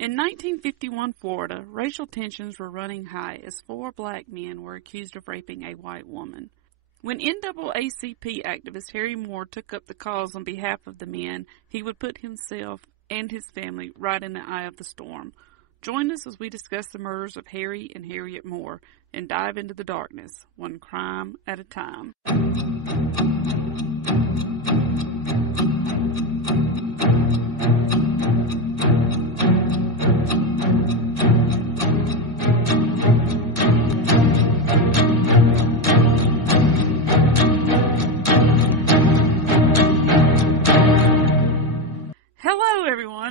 In 1951 Florida, racial tensions were running high as 4 black men were accused of raping a white woman. When NAACP activist Harry Moore took up the cause on behalf of the men, he would put himself and his family right in the eye of the storm. Join us as we discuss the murders of Harry and Harriet Moore and dive into the darkness, one crime at a time.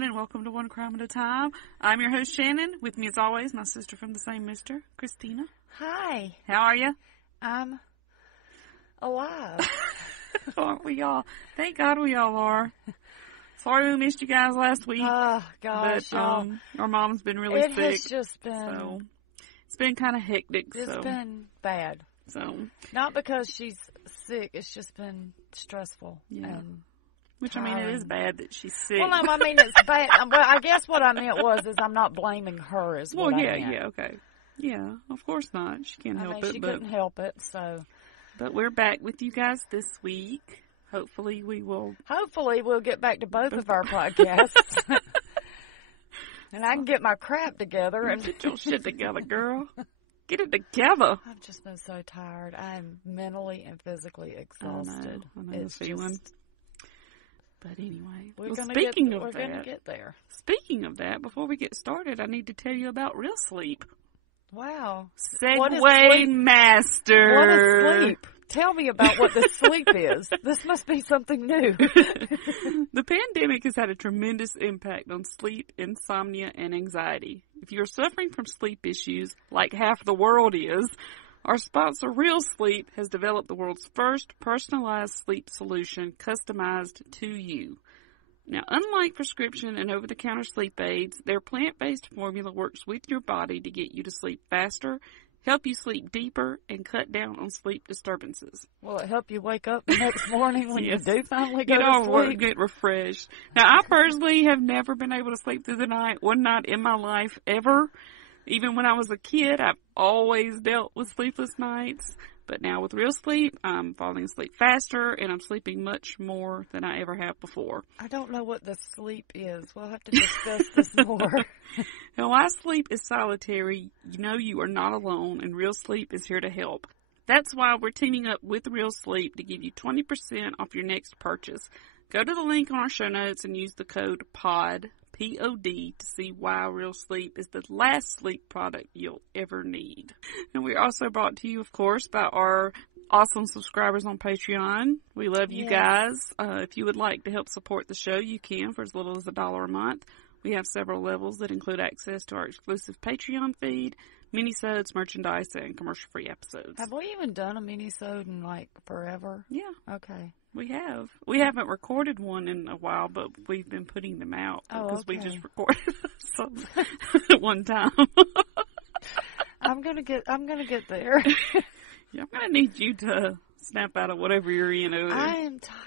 And welcome to One Crime at a Time. I'm your host, Shannon. With me, as always, my sister from the same mister, Christina. Hi. How are you? I'm alive. Aren't we all? Thank God we all are. Sorry we missed you guys last week. Oh, gosh. But our mom's been really sick. It has just been... So, it's been kind of hectic. It's been bad. So, not because she's sick. It's just been stressful. Yeah. And which, I mean, it is bad that she's sick. Well, no, I mean, it's bad. Well, I guess what I meant is I'm not blaming her as well. Well, yeah, okay. Yeah, of course not. She can't help it. She couldn't help it, so. But we're back with you guys this week. Hopefully we'll get back to both of our podcasts. And I can get my crap together. And get your shit together, girl. Get it together. I've just been so tired. I'm mentally and physically exhausted. I know the feeling. But anyway, we're going to get there. Speaking of that, before we get started, I need to tell you about Real Sleep. Wow. Segway master. What is sleep? Tell me about what this sleep is. This must be something new. The pandemic has had a tremendous impact on sleep, insomnia, and anxiety. If you're suffering from sleep issues, like half the world is, our sponsor, Real Sleep, has developed the world's first personalized sleep solution customized to you. Now, unlike prescription and over-the-counter sleep aids, their plant-based formula works with your body to get you to sleep faster, help you sleep deeper, and cut down on sleep disturbances. Will it help you wake up the next morning when you do finally go to sleep? Get refreshed. Now, I personally have never been able to sleep through the night, one night in my life ever. Even when I was a kid, I've always dealt with sleepless nights. But now with Real Sleep, I'm falling asleep faster, and I'm sleeping much more than I ever have before. I don't know what the sleep is. We'll have to discuss this more. Now, while sleep is solitary, you know you are not alone, and Real Sleep is here to help. That's why we're teaming up with Real Sleep to give you 20% off your next purchase. Go to the link on our show notes and use the code POD, P-O-D, to see why Real Sleep is the last sleep product you'll ever need. And we're also brought to you, of course, by our awesome subscribers on Patreon. We love you guys. If you would like to help support the show, you can for as little as $1 a month. We have several levels that include access to our exclusive Patreon feed, mini-sodes, merchandise, and commercial-free episodes. Have we even done a mini-sode in, forever? Yeah. Okay. We have. We haven't recorded one in a while, but we've been putting them out because we just recorded some at one time. I'm gonna get there. Yeah, I'm gonna need you to snap out of whatever you're in over there. I am tired.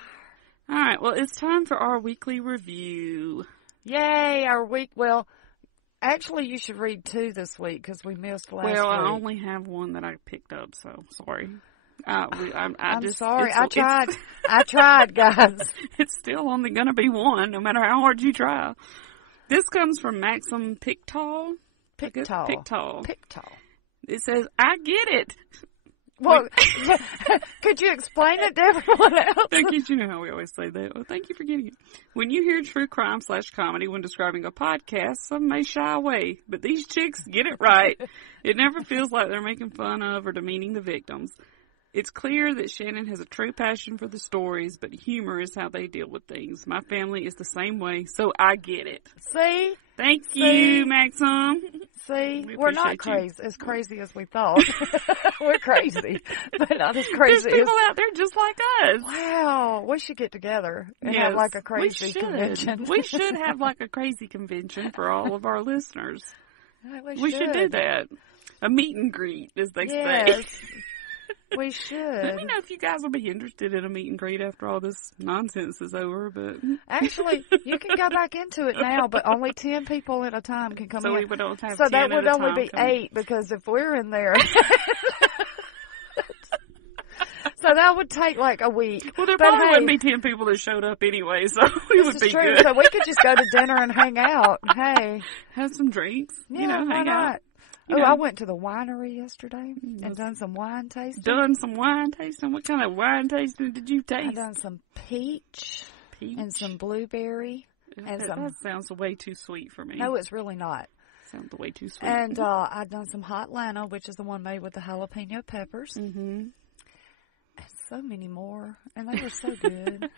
All right. Well, it's time for our weekly review. Yay! Our week. Well, actually, you should read 2 this week because we missed last week. Well, I only have one that I picked up, so sorry. I'm sorry. I tried, guys. It's still only going to be one, no matter how hard you try. This comes from Maxim Pictal. It says, I get it. Well, could you explain it to everyone else? Thank you. You know how we always say that. Well, thank you for getting it. When you hear true crime/comedy when describing a podcast, some may shy away, but these chicks get it right. It never feels like they're making fun of or demeaning the victims. It's clear that Shannon has a true passion for the stories, but humor is how they deal with things. My family is the same way, so I get it. See? Thank you, Maxim. See? We're not as crazy as we thought. We're crazy, but not as crazy. There's people out there just like us. Wow. We should get together and have a crazy convention. We should have a crazy convention for all of our listeners. We should do that. A meet and greet, as they say. We should. Let me know if you guys will be interested in a meet and greet after all this nonsense is over. But actually, you can go back into it now, but only 10 people at a time can come in. So we would only have so 10 that would at a only time be coming. 8 because if we're in there. So that would take like a week. Well, there but probably hey, wouldn't be 10 people that showed up anyway, so we would this be is true. good. So we could just go to dinner and hang out. Hey. Have some drinks. Yeah, why hang not? out. Oh, I went to the winery yesterday and done some wine tasting. Done some wine tasting? What kind of wine tasting did you taste? I done some peach and some blueberry. And that sounds way too sweet for me. No, it's really not. Sounds way too sweet. And I done some hot Lana, which is the one made with the jalapeno peppers. Mm-hmm. And so many more. And they were so good.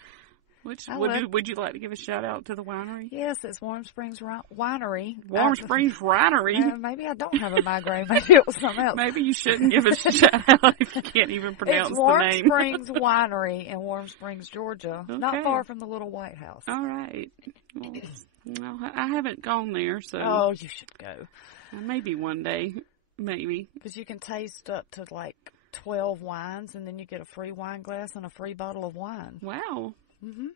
Would you like to give a shout out to the winery? Yes, it's Warm Springs Winery. Warm Springs Winery? Maybe I don't have a migraine. Maybe it was something else. Maybe you shouldn't give a shout out if you can't even pronounce it's Warm the name. Springs Winery in Warm Springs, Georgia. Okay. Not far from the little White House. All right. Well, I haven't gone there, so. Oh, you should go. Maybe one day. Maybe. Because you can taste up to like 12 wines, and then you get a free wine glass and a free bottle of wine. Wow. Mm-hmm.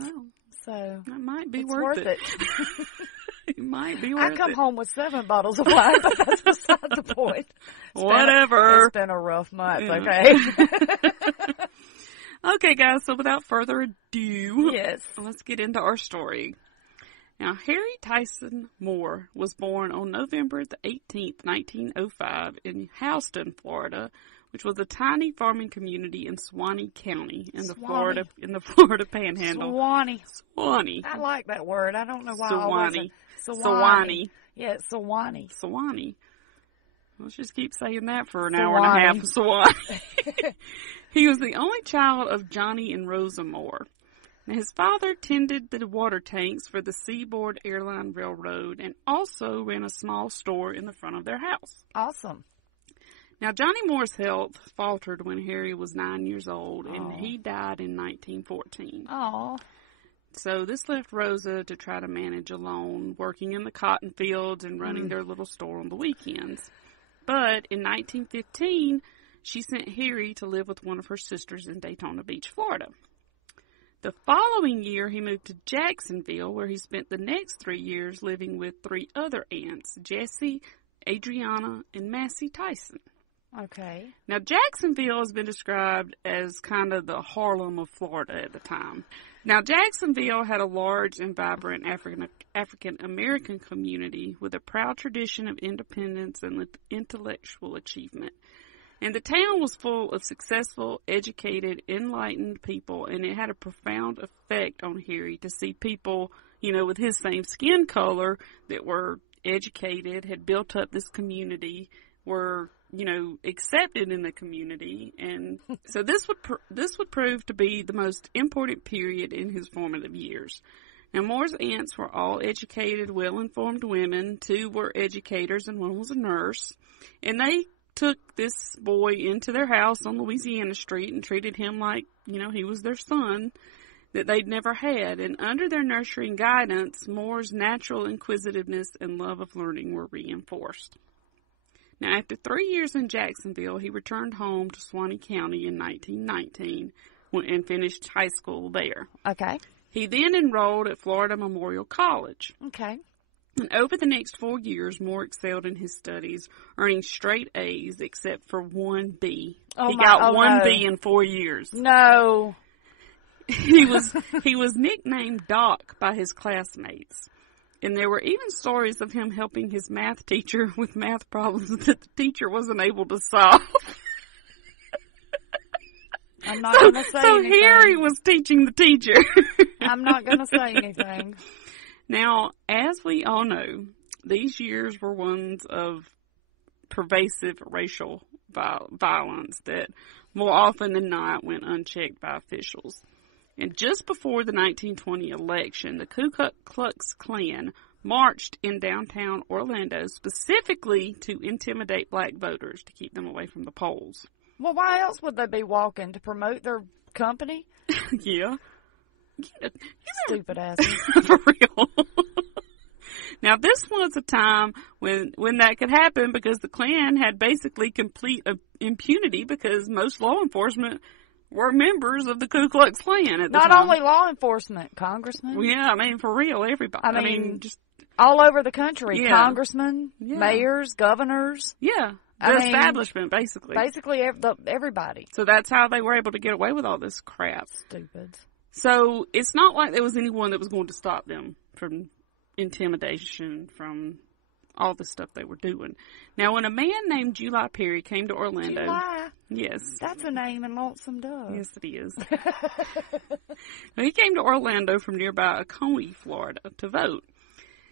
Oh, so that might be it's worth it. It might be worth it. I come home with 7 bottles of wine, but that's beside the point. Whatever. It's been a rough month, okay? Okay, guys, so without further ado, yes, let's get into our story. Now, Harry Tyson Moore was born on November the 18th, 1905 in Houston, Florida, which was a tiny farming community in Suwannee County in the Florida Panhandle. Suwannee. I like that word. I don't know why. Suwannee. Yeah, Suwannee. Suwannee. Let's just keep saying that for an hour and a half. Suwannee. He was the only child of Johnny and Rosa Moore. Now, his father tended the water tanks for the Seaboard Airline Railroad and also ran a small store in the front of their house. Awesome. Now, Johnny Moore's health faltered when Harry was 9 years old, and he died in 1914. Oh. So this left Rosa to try to manage alone, working in the cotton fields and running their little store on the weekends. But in 1915, she sent Harry to live with one of her sisters in Daytona Beach, Florida. The following year, he moved to Jacksonville, where he spent the next 3 years living with 3 other aunts, Jessie, Adriana, and Massie Tyson. Okay. Now, Jacksonville has been described as kind of the Harlem of Florida at the time. Now, Jacksonville had a large and vibrant African-American community with a proud tradition of independence and intellectual achievement. And the town was full of successful, educated, enlightened people, and it had a profound effect on Harry to see people, with his same skin color that were educated, had built up this community, were accepted in the community, and so this would prove to be the most important period in his formative years. Now, Moore's aunts were all educated, well-informed women. 2 were educators, and 1 was a nurse, and they took this boy into their house on Louisiana Street and treated him like, he was their son that they'd never had. And under their nurturing guidance, Moore's natural inquisitiveness and love of learning were reinforced. Now, after 3 years in Jacksonville, he returned home to Suwannee County in 1919 and finished high school there. Okay. He then enrolled at Florida Memorial College. Okay. And over the next 4 years, Moore excelled in his studies, earning straight A's except for 1 B. He got 1 B in 4 years. No. He was nicknamed Doc by his classmates. And there were even stories of him helping his math teacher with math problems that the teacher wasn't able to solve. I'm not going to say anything. So Harry was teaching the teacher. I'm not going to say anything. Now, as we all know, these years were ones of pervasive racial violence that more often than not went unchecked by officials. And just before the 1920 election, the Ku Klux Klan marched in downtown Orlando specifically to intimidate black voters to keep them away from the polls. Well, why else would they be walking? To promote their company? Yeah. Stupid asses. For real. Now, this was a time when that could happen because the Klan had basically complete impunity because most law enforcement were members of the Ku Klux Klan at the time. Not only law enforcement, congressmen. Well, yeah, I mean, for real, everybody. I mean just all over the country. Yeah. Congressmen, Yeah. mayors, governors. Yeah. I The mean, establishment, basically. Basically, everybody. So that's how they were able to get away with all this crap. Stupids. So it's not like there was anyone that was going to stop them from intimidation, from all the stuff they were doing. Now, when a man named July Perry came to Orlando... July? Yes. That's a name in Lonesome Dove. Yes, it is. He came to Orlando from nearby Oconee, Florida, to vote.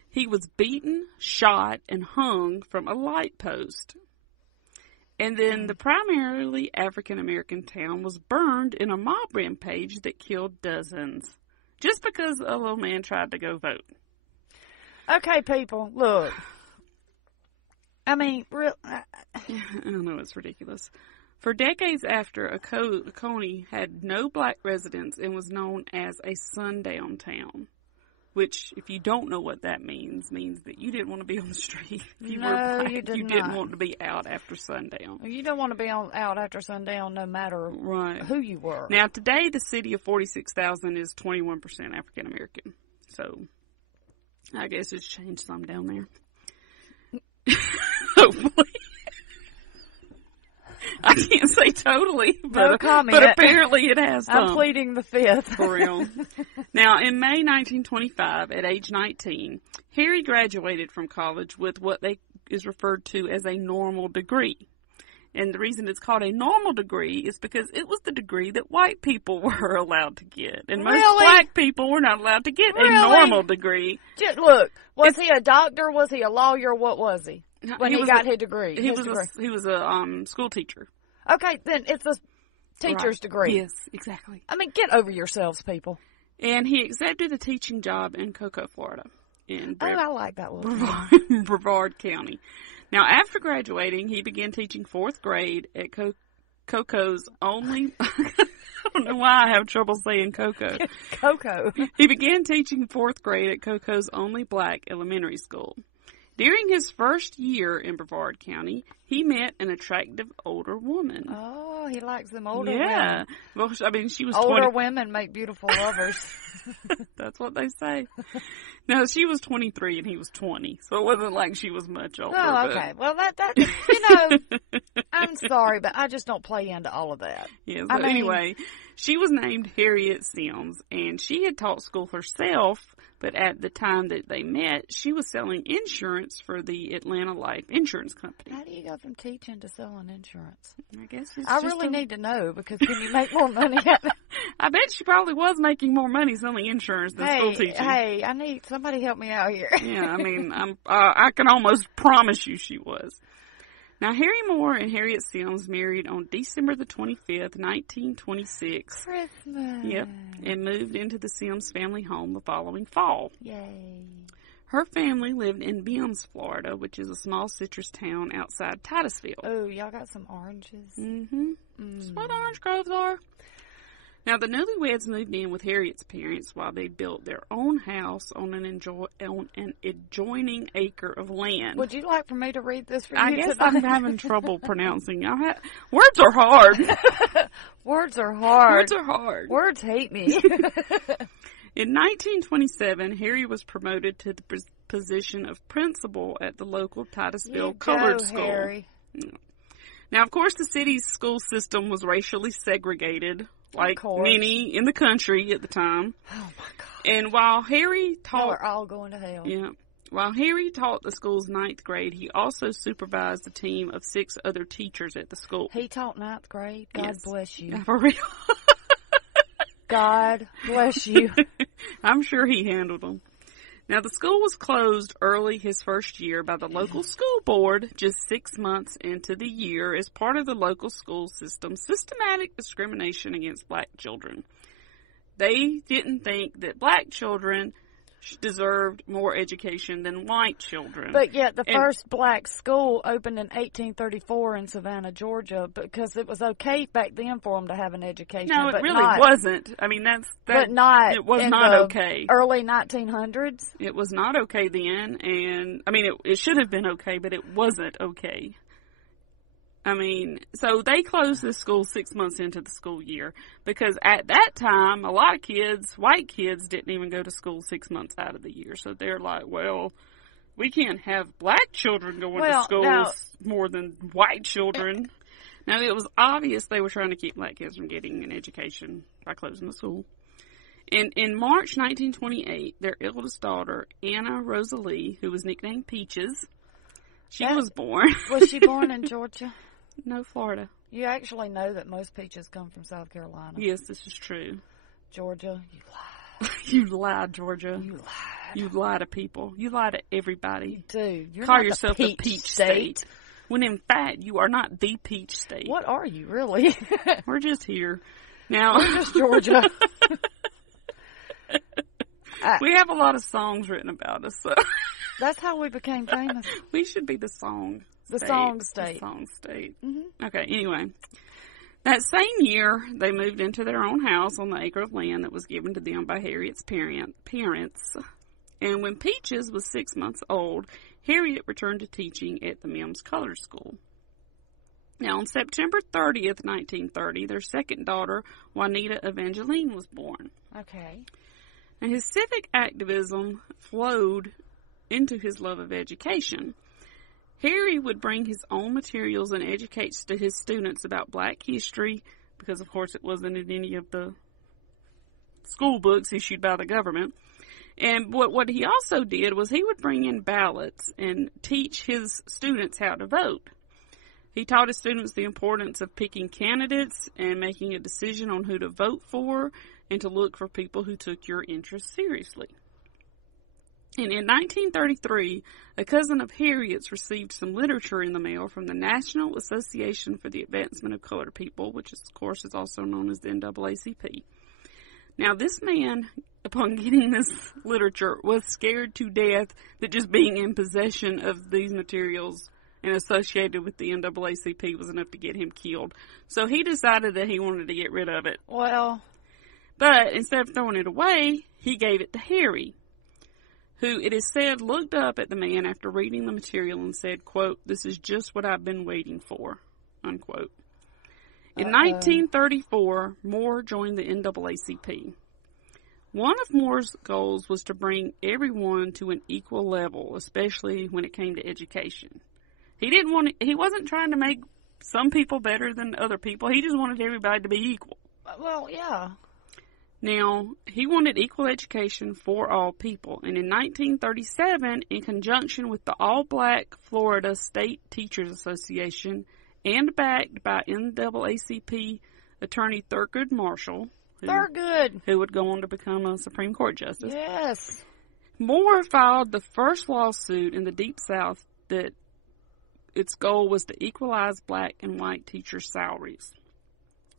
He was beaten, shot, and hung from a light post. And then the primarily African-American town was burned in a mob rampage that killed dozens. Just because a little man tried to go vote. Okay, people, look. I mean, I don't know, it's ridiculous. For decades after, Oconee had no black residents and was known as a sundown town. Which, if you don't know what that means that you didn't want to be on the street. If you were black, you didn't want to be out after sundown. You don't want to be out after sundown no matter who you were. Now, today, the city of 46,000 is 21% African American. So, I guess it's changed some down there. Hopefully. I can't say totally, No comment. But apparently it has some. I'm pleading the fifth. For real. Now, in May 1925, at age 19, Harry graduated from college with what is referred to as a normal degree. And the reason it's called a normal degree is because it was the degree that white people were allowed to get. And most black people were not allowed to get a normal degree. Look, was he a doctor? Was he a lawyer? What was he? When he got his degree. He was a school teacher. Okay, then it's a teacher's degree. Yes, exactly. I mean, get over yourselves, people. And he accepted a teaching job in Cocoa, Florida. I like that little Brevard County. Now, after graduating, he began teaching 4th grade at Coco's only... I don't know why I have trouble saying Cocoa. Cocoa. He began teaching 4th grade at Coco's only black elementary school. During his first year in Brevard County, he met an attractive older woman. Oh, he likes them older women. Yeah. Well, I mean, she was older women make beautiful lovers. That's what they say. No, she was 23 and he was 20, so it wasn't like she was much older. Oh, okay. Well, that you know, I'm sorry, but I just don't play into all of that. Yeah, so anyway, she was named Harriet Sims, and she had taught school herself, but at the time that they met, she was selling insurance for the Atlanta Life Insurance Company. How do you go from teaching to selling insurance? I guess I really need to know, because can you make more money at it? I bet she probably was making more money selling insurance than school teaching. Hey, I need somebody help me out here. Yeah, I mean, I can almost promise you she was. Now, Harry Moore and Harriet Sims married on December the 25th, 1926. Christmas. Yep, and moved into the Sims family home the following fall. Yay. Her family lived in Bims, Florida, which is a small citrus town outside Titusville. Oh, y'all got some oranges? Mm-hmm. That's what orange groves are. Now, the newlyweds moved in with Harriet's parents while they built their own house on an adjoining acre of land. Would you like for me to read this for you? I guess I'm having trouble pronouncing. Words are hard. Words are hard. Words are hard. Words hate me. In 1927, Harry was promoted to the position of principal at the local Titusville Colored School. Harry. Now, of course, the city's school system was racially segregated, like many in the country at the time. Oh, my God. And while Harry taught... We're all going to hell. Yeah. While Harry taught the school's 9th grade, he also supervised a team of 6 other teachers at the school. He taught 9th grade? God bless you. For real. God bless you. I'm sure he handled them. Now, the school was closed early his first year by the local school board just 6 months into the year as part of the local school system's systematic discrimination against black children. They didn't think that black children deserved more education than white children. But yet the first black school opened in 1834 in Savannah, Georgia, because it was okay back then for them to have an education. No, it but really wasn't. I mean, but not it was in not the okay. Early 1900s? It was not okay then, and, I mean, it should have been okay, but it wasn't okay. I mean, so they closed this school 6 months into the school year because at that time, a lot of kids, white kids, didn't even go to school 6 months out of the year. So they're like, well, we can't have black children going to school more than white children. Now, it was obvious they were trying to keep black kids from getting an education by closing the school. In March 1928, their eldest daughter, Anna Rosalie, who was nicknamed Peaches, she was born. Was she born in Georgia? No, Florida. You actually know that most peaches come from South Carolina. Yes, this is true. Georgia, you lie. You lie, Georgia. You lie. You lie to people. You lie to everybody. You do. You're Call not yourself the peach state. When in fact, you are not the peach state. What are you, really? We're just here. Now, we're just Georgia. We have a lot of songs written about us, so. That's how we became famous. We should be the song The state. song state. The song state. Mm-hmm. Okay, anyway. That same year, they moved into their own house on the acre of land that was given to them by Harriet's parents. And when Peaches was 6 months old, Harriet returned to teaching at the Mims Colored School. Now, on September 30th, 1930, their second daughter, Juanita Evangeline, was born. Okay. And his civic activism flowed into his love of education. Harry would bring his own materials and educate his students about black history, because, of course, it wasn't in any of the school books issued by the government. And what he also did was he would bring in ballots and teach his students how to vote. He taught his students the importance of picking candidates and making a decision on who to vote for and to look for people who took your interests seriously. And in 1933, a cousin of Harriet's received some literature in the mail from the National Association for the Advancement of Colored People, which, of course, is also known as the NAACP. Now, this man, upon getting this literature, was scared to death that just being in possession of these materials and associated with the NAACP was enough to get him killed. So he decided that he wanted to get rid of it. Well, but instead of throwing it away, he gave it to Harry, who, it is said, looked up at the man after reading the material and said, quote, "This is just what I've been waiting for," unquote. In 1934, Moore joined the NAACP. One of Moore's goals was to bring everyone to an equal level, especially when it came to education. He wasn't trying to make some people better than other people. He just wanted everybody to be equal. Well, yeah. Now, he wanted equal education for all people, and in 1937, in conjunction with the All-Black Florida State Teachers Association, and backed by NAACP attorney Thurgood Marshall, who would go on to become a Supreme Court justice. Yes. Moore filed the first lawsuit in the Deep South that its goal was to equalize black and white teachers' salaries.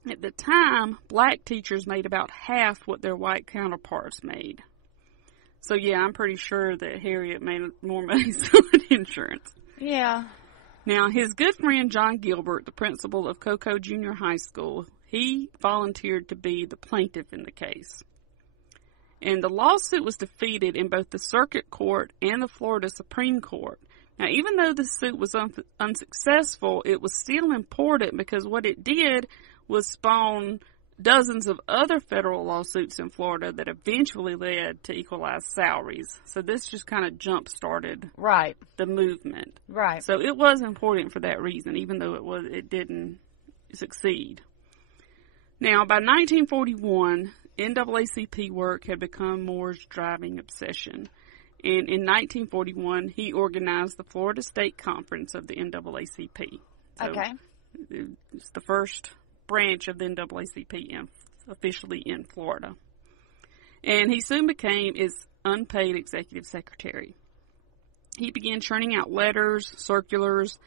At the time, black teachers made about half what their white counterparts made. So, yeah, I'm pretty sure that Harriet made more money selling insurance. Yeah. Now, his good friend John Gilbert, the principal of Cocoa Junior High School, he volunteered to be the plaintiff in the case. And the lawsuit was defeated in both the Circuit Court and the Florida Supreme Court. Now, even though the suit was unsuccessful, it was still important because what it did was spawn dozens of other federal lawsuits in Florida that eventually led to equalized salaries. So this just kind of jump-started the movement. Right. So it was important for that reason, even though it didn't succeed. Now, by 1941, NAACP work had become Moore's driving obsession. And in 1941, he organized the Florida State Conference of the NAACP. So okay. It's the first branch of the NAACP officially in Florida. And he soon became its unpaid executive secretary. He began churning out letters, circulars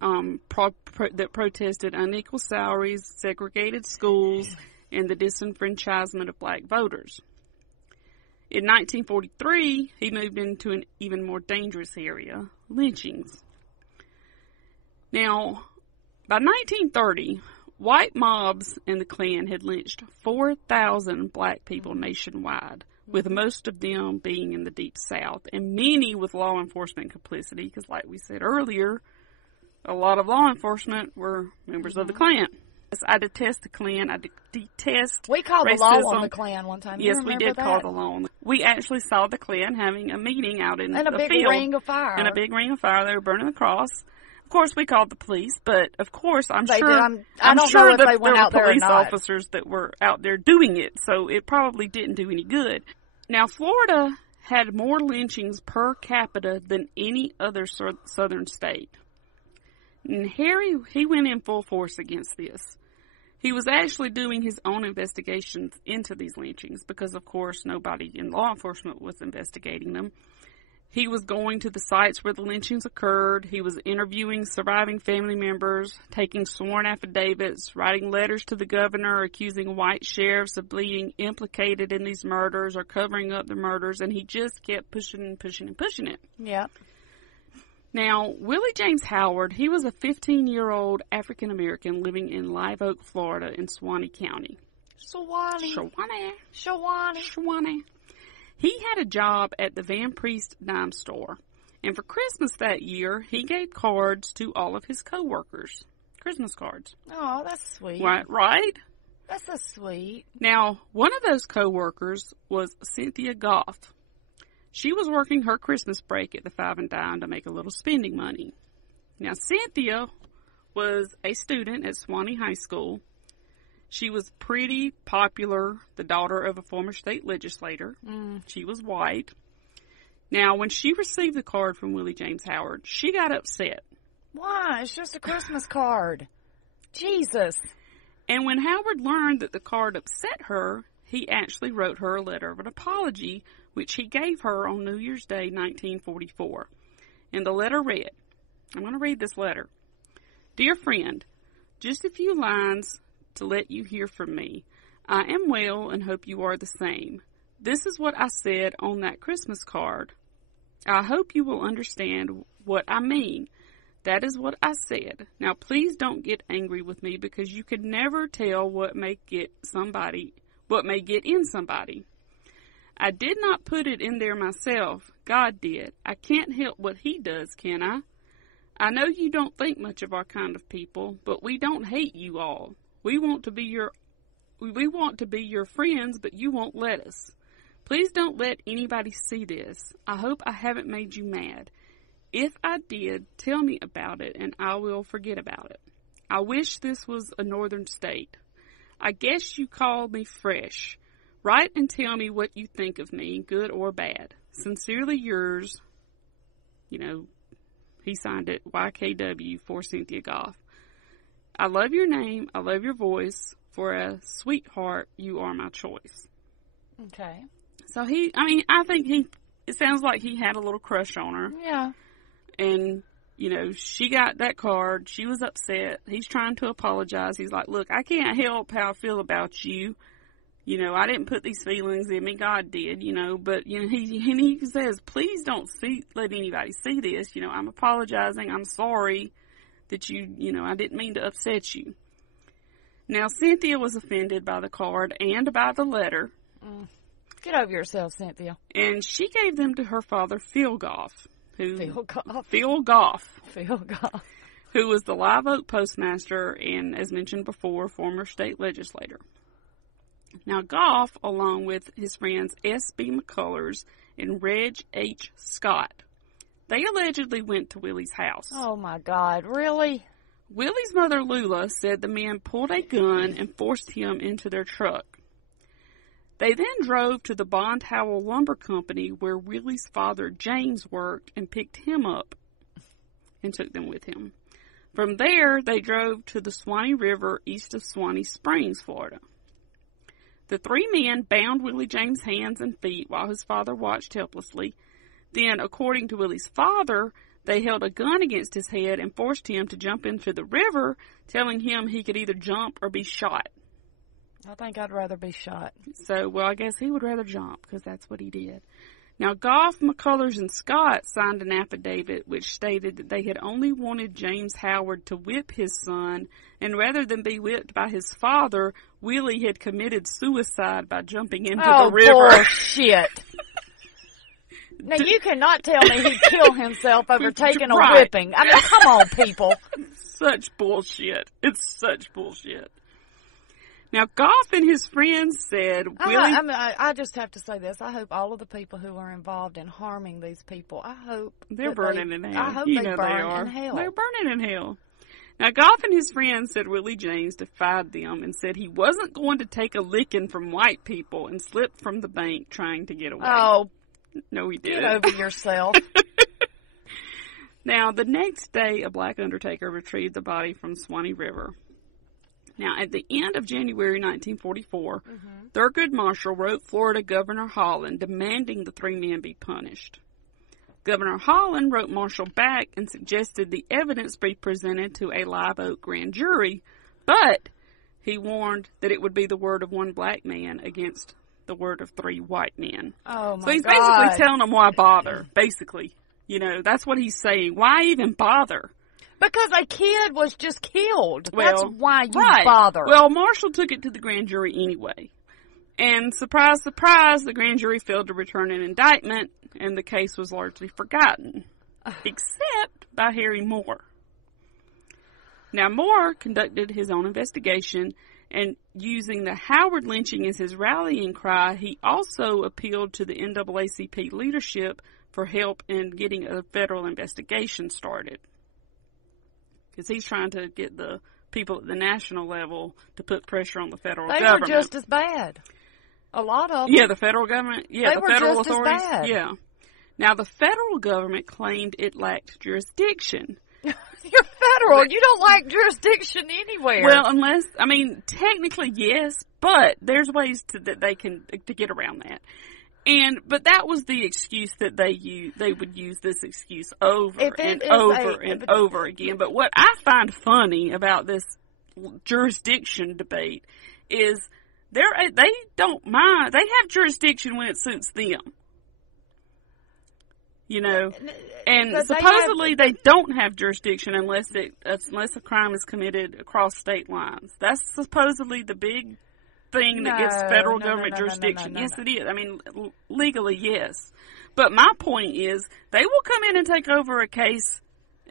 that protested unequal salaries, segregated schools, and the disenfranchisement of black voters. In 1943, he moved into an even more dangerous area, lynchings. Now, by 1930, white mobs and the Klan had lynched 4,000 black people nationwide, with most of them being in the Deep South, and many with law enforcement complicity, because like we said earlier, a lot of law enforcement were members of the Klan. Yes, I detest the Klan. I detest We called racism. the law on the Klan one time. Yes, You we remember did that? call the law on. We actually saw the Klan having a meeting out in And a the big field. ring of fire. And a big ring of fire. They were burning the cross. Of course, we called the police, but of course, I'm They sure. did. I don't sure know if that they went there out were there or police not. officers that were out there doing it, so it probably didn't do any good. Now, Florida had more lynchings per capita than any other southern state. And he went in full force against this. He was actually doing his own investigations into these lynchings because, of course, nobody in law enforcement was investigating them. He was going to the sites where the lynchings occurred. He was interviewing surviving family members, taking sworn affidavits, writing letters to the governor accusing white sheriffs of being implicated in these murders or covering up the murders, and he just kept pushing and pushing and pushing it. Yeah. Now, Willie James Howard, he was a 15-year-old African-American living in Live Oak, Florida in Suwannee County. Suwannee. He had a job at the Van Priest dime store, and for Christmas that year, he gave cards to all of his co-workers. Christmas cards. Oh, that's sweet. Right? That's so sweet. Now, one of those co-workers was Cynthia Goff. She was working her Christmas break at the Five and Dime to make a little spending money. Now, Cynthia was a student at Suwannee High School. She was pretty popular, the daughter of a former state legislator. She was white. Now, when she received the card from Willie James Howard, she got upset. Why? It's just a Christmas card. Jesus. And when Howard learned that the card upset her, he actually wrote her a letter of an apology, which he gave her on New Year's Day, 1944. And the letter read, I'm going to read this letter. Dear friend, just a few lines to let you hear from me. I am well and hope you are the same. This is what I said on that Christmas card. I hope you will understand what I mean. That is what I said. Now please don't get angry with me because you could never tell what may get in somebody. I did not put it in there myself. God did. I can't help what he does, can I? I know you don't think much of our kind of people, but we don't hate you all. We want to be your friends, but you won't let us. Please don't let anybody see this. I hope I haven't made you mad. If I did, tell me about it, and I will forget about it. I wish this was a northern state. I guess you call me fresh. Write and tell me what you think of me, good or bad. Sincerely yours, he signed it, YKW for Cynthia Goff. I love your name, I love your voice. For a sweetheart, you are my choice. Okay. So I think it sounds like he had a little crush on her. Yeah. And, she got that card. She was upset. He's trying to apologize. He's like, look, I can't help how I feel about you. I didn't put these feelings in me. God did, but, he says, please don't let anybody see this. I'm apologizing. I'm sorry that I didn't mean to upset you. Now, Cynthia was offended by the card and by the letter. Get over yourself, Cynthia. And she gave them to her father, Phil Goff. Phil Goff. Who was the Live Oak postmaster and, as mentioned before, former state legislator. Now, Goff, along with his friends S.B. McCullers and Reg H. Scott, they allegedly went to Willie's house. Oh, my God. Really? Willie's mother, Lula, said the men pulled a gun and forced him into their truck. They then drove to the Bond Howell Lumber Company where Willie's father, James, worked and picked him up and took them with him. From there, they drove to the Suwannee River east of Suwannee Springs, Florida. The three men bound Willie James' hands and feet while his father watched helplessly. Then, according to Willie's father, they held a gun against his head and forced him to jump into the river, telling him he could either jump or be shot. I think I'd rather be shot. So, well, I guess he would rather jump because that's what he did. Now, Goff, McCullers, and Scott signed an affidavit which stated that they had only wanted James Howard to whip his son, and rather than be whipped by his father, Willie had committed suicide by jumping into the river. Oh, bullshit. Now, you cannot tell me he'd kill himself over taking a whipping. I mean, come on, people. Such bullshit. It's such bullshit. Now, Goff and his friends said, I just have to say this. I hope all of the people who are involved in harming these people, I hope they're burning in hell. I hope they burn in hell. They're burning in hell. Now, Goff and his friends said Willie James defied them and said he wasn't going to take a licking from white people and slipped from the bank trying to get away. Oh, no, he didn't. Get over yourself. Now, the next day, a black undertaker retrieved the body from Swanee River. Now, at the end of January 1944, Thurgood Marshall wrote Florida Governor Holland demanding the three men be punished. Governor Holland wrote Marshall back and suggested the evidence be presented to a Live Oak grand jury, but he warned that it would be the word of one black man against the word of three white men. Oh, my God. So he's basically telling them why bother, basically. You know, that's what he's saying. Why even bother? Because a kid was just killed. Well, that's why you bother. Well, Marshall took it to the grand jury anyway. And surprise, surprise, the grand jury failed to return an indictment, and the case was largely forgotten, except by Harry Moore. Now, Moore conducted his own investigation, and using the Howard lynching as his rallying cry, he also appealed to the NAACP leadership for help in getting a federal investigation started. Because he's trying to get the people at the national level to put pressure on the federal government. They were just as bad. A lot of them. Yeah, the federal government. Yeah, the federal authorities. As bad. Yeah. Now, the federal government claimed it lacked jurisdiction. You're federal. You don't lack jurisdiction anywhere. Well, technically yes, but there's ways that they can to get around that. But that was the excuse that they would use this excuse over and over again. But what I find funny about this jurisdiction debate is they don't mind. They have jurisdiction when it suits them. You know, and supposedly they don't have jurisdiction unless a crime is committed across state lines. That's supposedly the big thing that gives federal government jurisdiction. Yes, it is. I mean, legally, yes. But my point is, they will come in and take over a case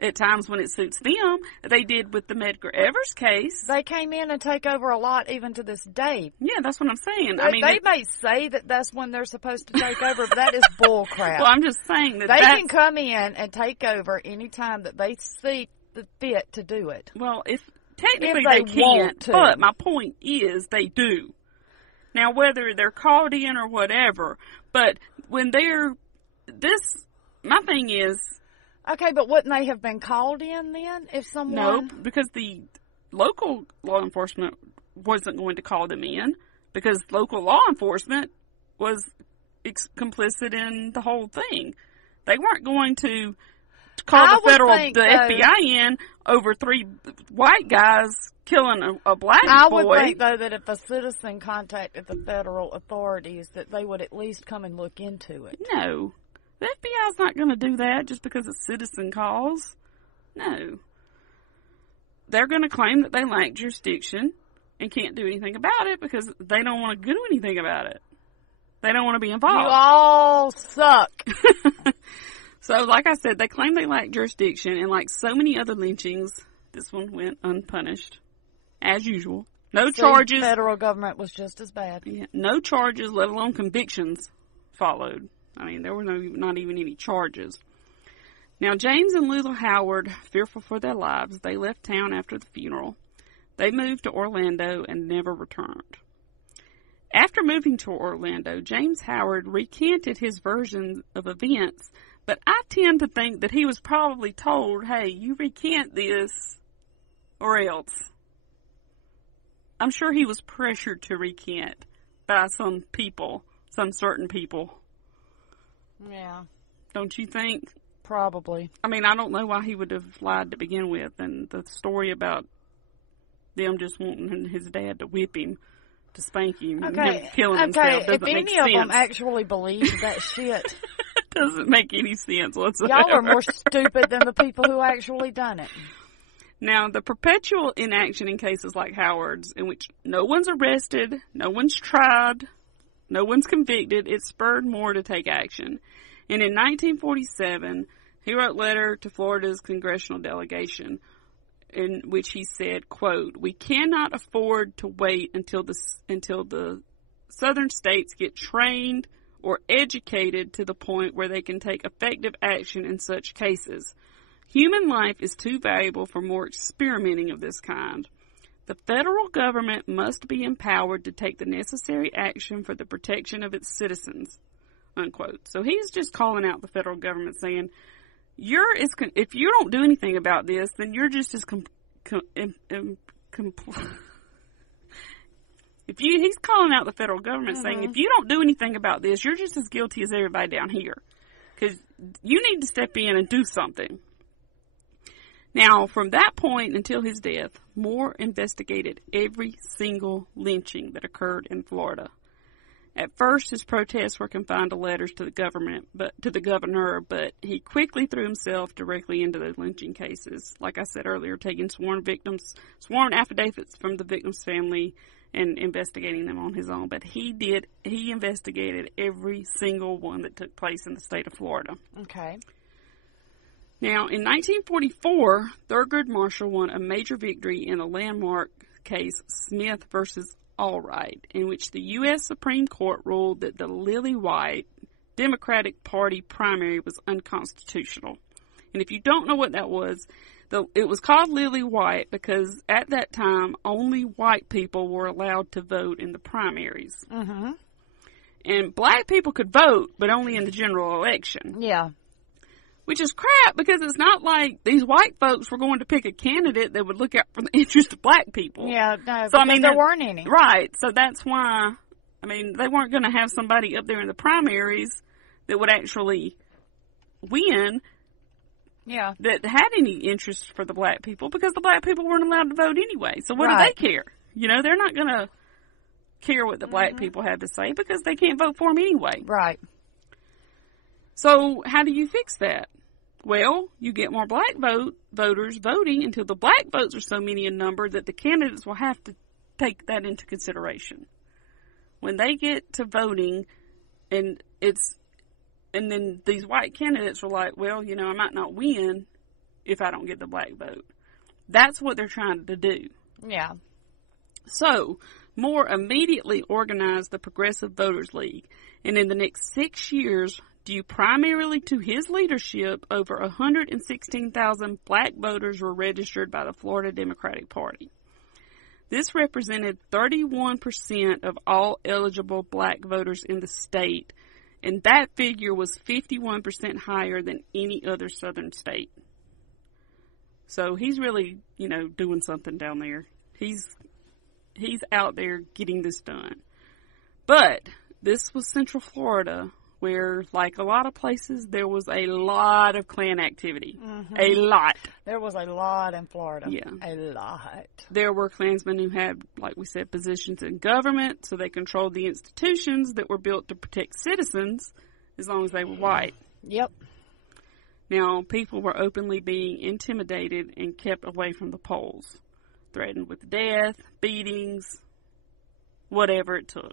at times when it suits them. They did with the Medgar Evers case. They came in and take over a lot even to this day. Yeah, that's what I'm saying. They may say that that's when they're supposed to take over, but that is bull crap. Well, I'm just saying that they can come in and take over any time that they see fit to do it. Well, technically they can't, but my point is they do. Now, whether they're called in or whatever, but when my thing is... Okay, but wouldn't they have been called in then if someone... No, because the local law enforcement wasn't going to call them in because local law enforcement was complicit in the whole thing. They weren't going to call the FBI in over three white guys killing a black boy. I would think, though, that if a citizen contacted the federal authorities, that they would at least come and look into it. No. The FBI's not going to do that just because a citizen calls. No. They're going to claim that they lack jurisdiction and can't do anything about it because they don't want to do anything about it. They don't want to be involved. You all suck. So, like I said, they claim they lack jurisdiction, and like so many other lynchings, this one went unpunished, as usual. No charges. The federal government was just as bad. Yeah, no charges, let alone convictions, followed. I mean, there were not even any charges. Now, James and Lula Howard, fearful for their lives, they left town after the funeral. They moved to Orlando and never returned. After moving to Orlando, James Howard recanted his version of events, but I tend to think that he was probably told, hey, you recant this or else. I'm sure he was pressured to recant by some certain people. Yeah. Don't you think? Probably. I mean, I don't know why he would have lied to begin with, and the story about them just wanting his dad to whip him to spank him. Okay, And him killing himself doesn't if make any sense. of them actually believe that shit, Doesn't make any sense whatsoever. y'all are more stupid than the people who actually done it. Now, the perpetual inaction in cases like Howard's, in which no one's arrested, no one's tried, no one's convicted, it spurred Moore to take action. And in 1947, he wrote a letter to Florida's congressional delegation in which he said, quote, "We cannot afford to wait until the southern states get trained or educated to the point where they can take effective action in such cases. Human life is too valuable for more experimenting of this kind. The federal government must be empowered to take the necessary action for the protection of its citizens," unquote. So he's just calling out the federal government saying, if you don't do anything about this, then you're just as he's calling out the federal government saying, if you don't do anything about this, you're just as guilty as everybody down here. Because you need to step in and do something. Now, from that point until his death, Moore investigated every single lynching that occurred in Florida. At first, his protests were confined to letters to the governor, but he quickly threw himself directly into the lynching cases. Like I said earlier, taking sworn affidavits from the victim's family and investigating them on his own. But he investigated every single one that took place in the state of Florida. Okay. Now, in 1944, Thurgood Marshall won a major victory in the landmark case Smith versus Allwright, in which the U.S. Supreme Court ruled that the Lily White Democratic Party primary was unconstitutional. And if you don't know what that was, it was called Lily White because at that time only white people were allowed to vote in the primaries. Mm-hmm. And black people could vote, but only in the general election. Yeah. Which is crap because it's not like these white folks were going to pick a candidate that would look out for the interest of black people. Yeah, no, so, because there weren't any. Right, so that's why, they weren't going to have somebody up there in the primaries that would actually win. Yeah. That had any interest for the black people because the black people weren't allowed to vote anyway. So what do they care? They're not going to care what the black people have to say because they can't vote for them anyway. Right. So how do you fix that? Well, you get more black voters voting until the black votes are so many in number that the candidates will have to take that into consideration. When they get to voting, and then these white candidates are like, well, I might not win if I don't get the black vote. That's what they're trying to do. Yeah. So, Moore immediately organized the Progressive Voters League, and in the next 6 years, due primarily to his leadership, over 116,000 black voters were registered by the Florida Democratic Party. This represented 31% of all eligible black voters in the state, and that figure was 51% higher than any other southern state. So he's really, doing something down there. He's out there getting this done. But this was Central Florida, where, like a lot of places, there was a lot of Klan activity. Mm-hmm. A lot. There was a lot in Florida. Yeah. A lot. There were Klansmen who had, like we said, positions in government, so they controlled the institutions that were built to protect citizens as long as they were white. Yep. Now, people were openly being intimidated and kept away from the polls, threatened with death, beatings, whatever it took.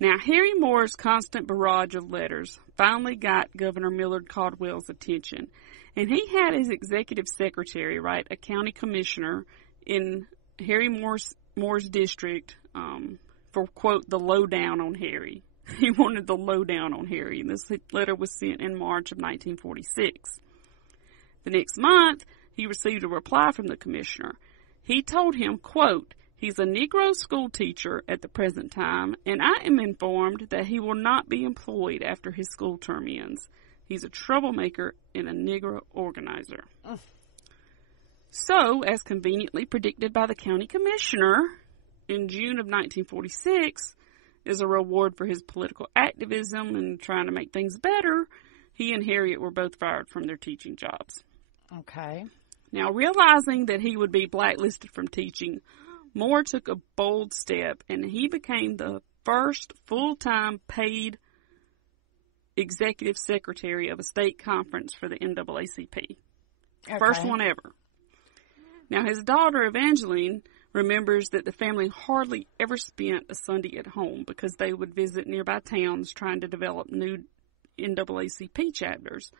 Now, Harry Moore's constant barrage of letters finally got Governor Millard Caldwell's attention, and he had his executive secretary write a county commissioner in Harry Moore's district for, quote, the lowdown on Harry. He wanted the lowdown on Harry, and this letter was sent in March of 1946. The next month, he received a reply from the commissioner. He told him, quote, "He's a Negro school teacher at the present time, and I am informed that he will not be employed after his school term ends. He's a troublemaker and a Negro organizer." So, as conveniently predicted by the county commissioner, in June of 1946, as a reward for his political activism and trying to make things better, he and Harriet were both fired from their teaching jobs. Okay. Now, realizing that he would be blacklisted from teaching, Moore took a bold step, and he became the first full-time paid executive secretary of a state conference for the NAACP. Okay. First one ever. Now, his daughter, Evangeline, remembers that the family hardly ever spent a Sunday at home because they would visit nearby towns trying to develop new NAACP chapters.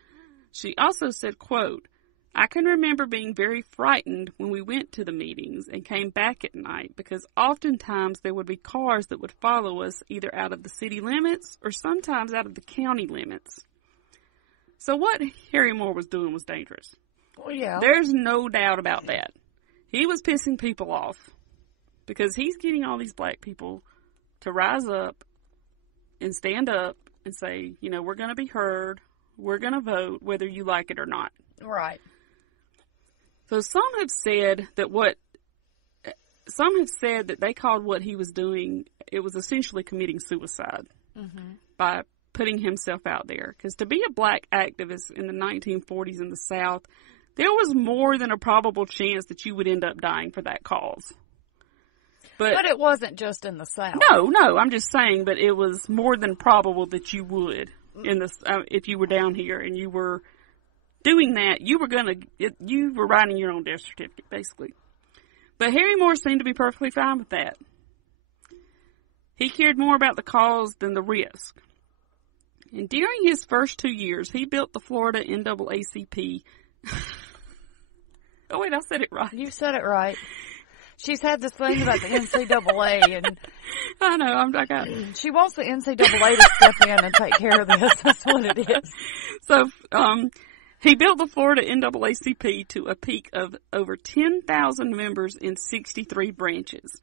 She also said, quote, "I can remember being very frightened when we went to the meetings and came back at night because oftentimes there would be cars that would follow us either out of the city limits or sometimes out of the county limits." So what Harry Moore was doing was dangerous. Well, yeah. There's no doubt about that. He was pissing people off because he's getting all these black people to rise up and stand up and say, you know, we're going to be heard, we're going to vote whether you like it or not. Right. So some have said that they called what he was doing, it was essentially committing suicide by putting himself out there. Because to be a black activist in the 1940s in the South, there was more than a probable chance that you would end up dying for that cause. But it wasn't just in the South. No, I'm just saying, but it was more than probable that you would if you were down here and you were doing that. You were writing your own death certificate, basically. But Harry Moore seemed to be perfectly fine with that. He cared more about the cause than the risk. And during his first 2 years, he built the Florida NAACP. Oh, wait, I said it right. You said it right. She's had this thing about the NCAA, and I know, she wants the NCAA to step in and take care of this. That's what it is. So, he built the Florida NAACP to a peak of over 10,000 members in 63 branches.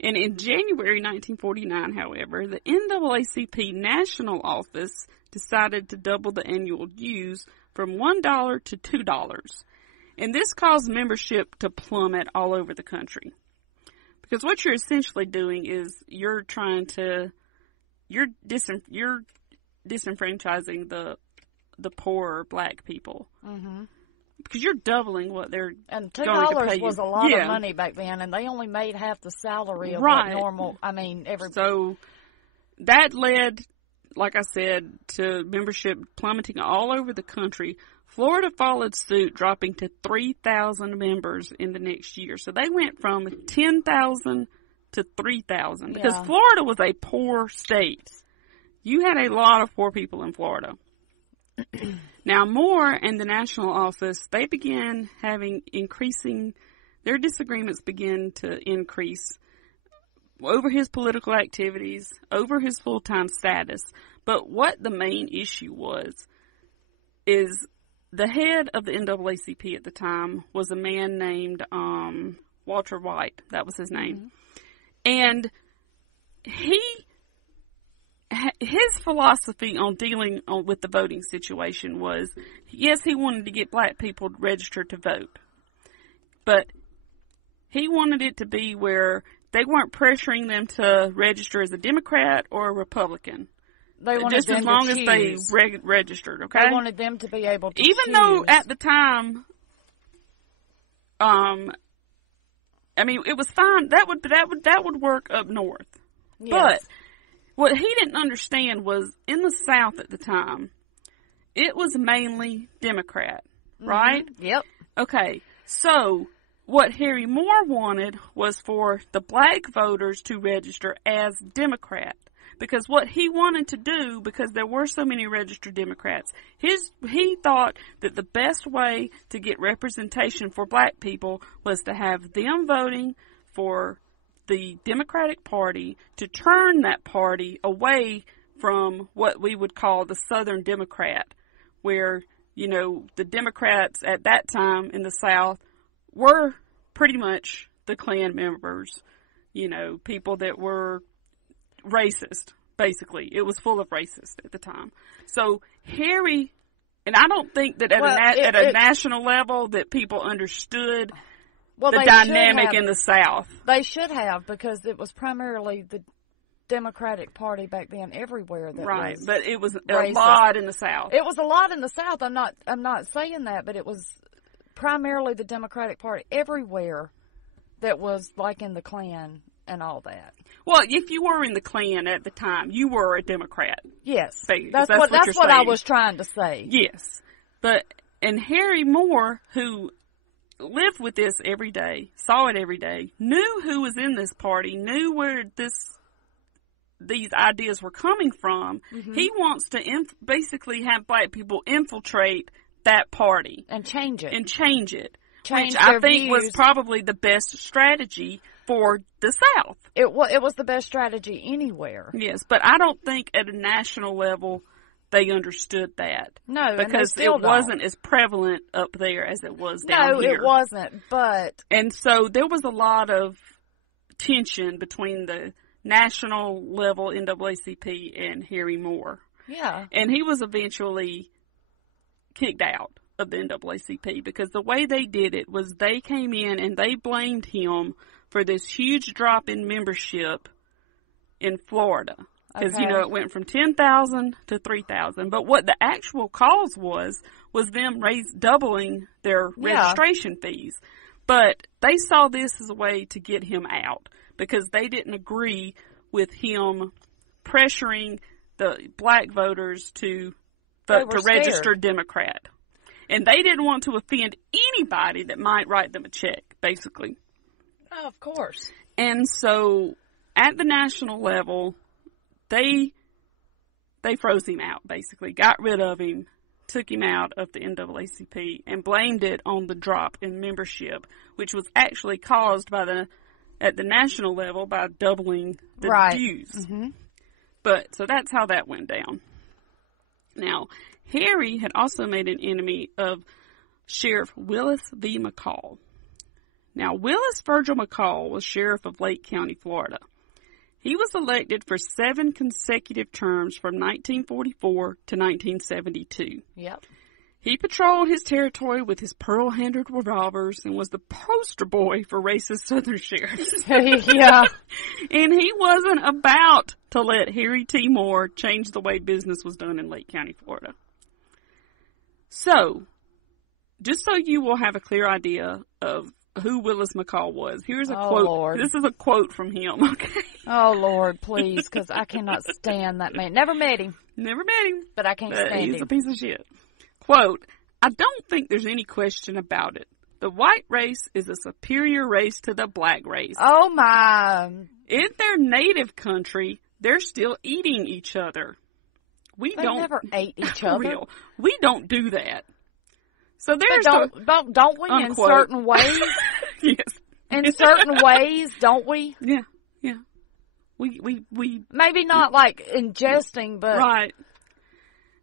And in January 1949, however, the NAACP national office decided to double the annual dues from $1 to $2. And this caused membership to plummet all over the country. Because what you're essentially doing is you're disenfranchising the poorer black people. Mm-hmm. Because you're doubling what they're and $2 going to pay you. Was a lot of money back then, and they only made half the salary of what normal. I mean, everybody. So that led, like I said, to membership plummeting all over the country. Florida followed suit, dropping to 3,000 members in the next year. So they went from 10,000 to 3,000 because Florida was a poor state. You had a lot of poor people in Florida. Now, Moore and the national office, they began their disagreements began to increase over his political activities, over his full-time status. But what the main issue is the head of the NAACP at the time was a man named Walter White. That was his name. Mm-hmm. And his philosophy on dealing with the voting situation was, yes, he wanted to get black people registered to vote. But he wanted it to be where they weren't pressuring them to register as a Democrat or a Republican. They wanted just them as long to as they registered, okay? They wanted them to be able to even choose. Though at the time, I mean, it was fine. That would work up north. Yes. But what he didn't understand was in the South at the time, it was mainly Democrat, right? Mm-hmm. Yep. Okay, so what Harry Moore wanted was for the black voters to register as Democrat. Because what he wanted to do, because there were so many registered Democrats, he thought that the best way to get representation for black people was to have them voting for the Democratic Party, to turn that party away from what we would call the Southern Democrat, where, you know, the Democrats at that time in the South were pretty much the Klan members, you know, people that were racist, basically. It was full of racists at the time. So Harry, and I don't think that at a national level that people understood the dynamic in the South. They should have, because it was primarily the Democratic Party back then everywhere that was but it was racist. A lot in the South. It was a lot in the South. I'm not saying that, but it was primarily the Democratic Party everywhere that was like in the Klan and all that. Well, if you were in the Klan at the time, you were a Democrat. Yes. That's what I was trying to say. Yes. And Harry Moore, who lived with this every day, saw it every day, knew who was in this party, knew where these ideas were coming from. Mm-hmm. He wants to basically have black people infiltrate that party. And change it. Which I think was probably the best strategy for the South. It was the best strategy anywhere. Yes, but I don't think at a national level they understood that. No, because it wasn't as prevalent up there as it was down here. No, it wasn't, but... And so there was a lot of tension between the national level NAACP and Harry Moore. Yeah. And he was eventually kicked out of the NAACP because the way they did it was they came in and they blamed him for this huge drop in membership in Florida. Because, it went from 10,000 to 3,000. But what the actual cause was them doubling their registration fees. But they saw this as a way to get him out because they didn't agree with him pressuring the black voters to register Democrat. And they didn't want to offend anybody that might write them a check, basically. Oh, of course. And so, at the national level, they froze him out, basically. Got rid of him, took him out of the NAACP, and blamed it on the drop in membership, which was actually caused at the national level by doubling the dues. Mm-hmm. So that's how that went down. Now, Harry had also made an enemy of Sheriff Willis V. McCall. Now, Willis Virgil McCall was sheriff of Lake County, Florida. He was elected for 7 consecutive terms from 1944 to 1972. Yep. He patrolled his territory with his pearl-handled revolvers and was the poster boy for racist Southern sheriffs. Yeah. And he wasn't about to let Harry T. Moore change the way business was done in Lake County, Florida. So, just so you will have a clear idea of who Willis McCall was, here's a quote. Lord. This is a quote from him, okay? Oh, Lord, please, because I cannot stand that man. Never met him. But I can't stand him. He's a piece of shit. Quote, I don't think there's any question about it. The white race is a superior race to the black race. Oh, my. In their native country, they're still eating each other. They never ate each other. Real. We don't do that. So there's don't we unquote. In certain ways? Yes. In certain ways, don't we? Yeah. We maybe not like ingesting, but right.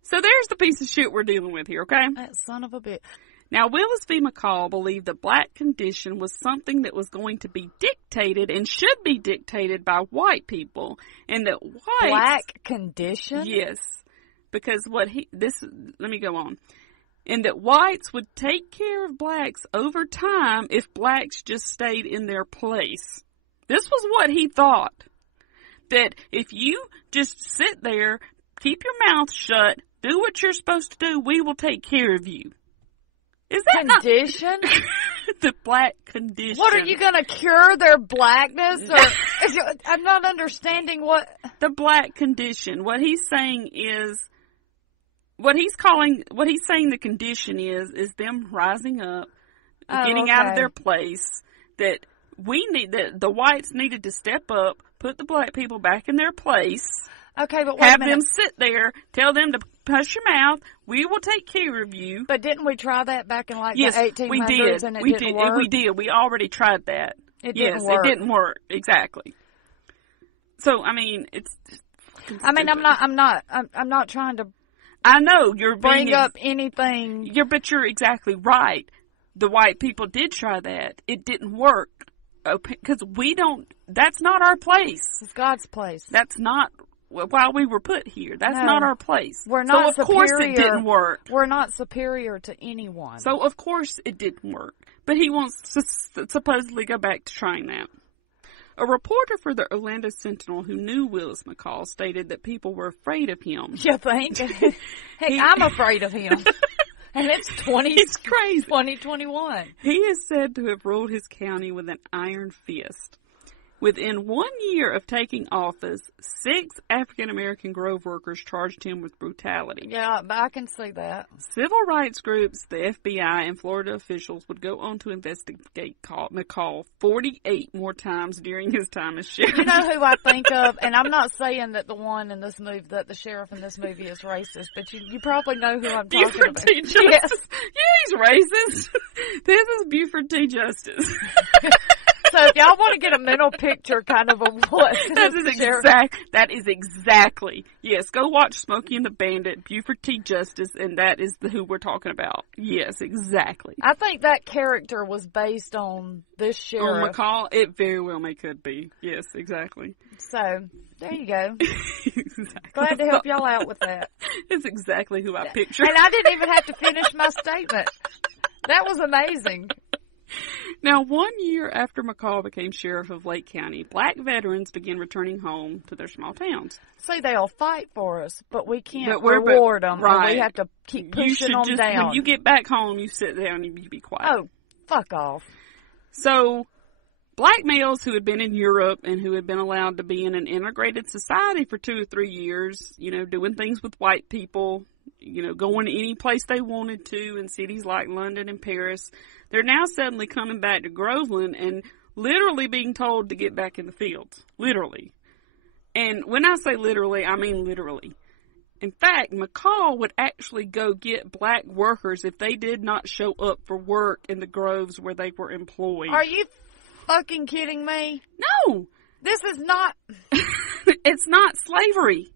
So there's the piece of shit we're dealing with here, okay? That son of a bitch. Now, Willis V. McCall believed the black condition was something that was going to be dictated and should be dictated by white people, and that whites... Black condition? Yes. Because let me go on. And that whites would take care of blacks over time if blacks just stayed in their place. This was what he thought. That if you just sit there, keep your mouth shut, do what you're supposed to do, we will take care of you. Is that condition? The black condition. What, are you going to cure their blackness? Or I'm not understanding what... The black condition. What he's saying is... What he's saying the condition is them rising up, getting out of their place, that the whites needed to step up, put the black people back in their place. Okay, but wait a minute. Have them sit there, tell them to hush your mouth, we will take care of you. But didn't we try that back in the 1800s we did. And it didn't work? We did. We already tried that. It didn't work. It didn't work. Exactly. So, I mean, it's... I'm not trying to... I know you're bring up anything. But you're exactly right. The white people did try that. It didn't work. Because that's not our place. It's God's place. That's not why we were put here. That's not our place. We're not so of course it didn't work. We're not superior to anyone. So of course it didn't work. But he wants to supposedly go back to trying that. A reporter for the Orlando Sentinel who knew Willis McCall stated that people were afraid of him. You think? Heck, I'm afraid of him. And it's It's crazy. 2021. He is said to have ruled his county with an iron fist. Within 1 year of taking office, 6 African-American grove workers charged him with brutality. Yeah, but I can see that. Civil rights groups, the FBI, and Florida officials would go on to investigate McCall 48 more times during his time as sheriff. You know who I think of, and I'm not saying that the one in this movie, that the sheriff in this movie is racist, but you probably know who I'm talking Buford about. T. Justice. Yes. Yeah, he's racist. This is Buford T. Justice. So if y'all want to get a mental picture kind of what that is exactly. Yes, go watch Smokey and the Bandit, Buford T. Justice, and that is who we're talking about. Yes, exactly. I think that character was based on this sheriff. On McCall, it very well could be. Yes, exactly. So, there you go. Exactly. Glad to help y'all out with that. It's exactly who I pictured. And I didn't even have to finish my statement. That was amazing. Now, 1 year after McCall became sheriff of Lake County, black veterans began returning home to their small towns. See, they'll fight for us, but we can't reward them. Right. And we have to keep pushing them down. When you get back home, you sit down and you be quiet. Oh, fuck off. So, black males who had been in Europe and who had been allowed to be in an integrated society for 2 or 3 years, doing things with white people, going to any place they wanted to in cities like London and Paris, they're now suddenly coming back to Groveland and literally being told to get back in the fields. Literally. And when I say literally, I mean literally. In fact, McCall would actually go get black workers if they did not show up for work in the groves where they were employed. Are you fucking kidding me? No! This is not... It's not slavery.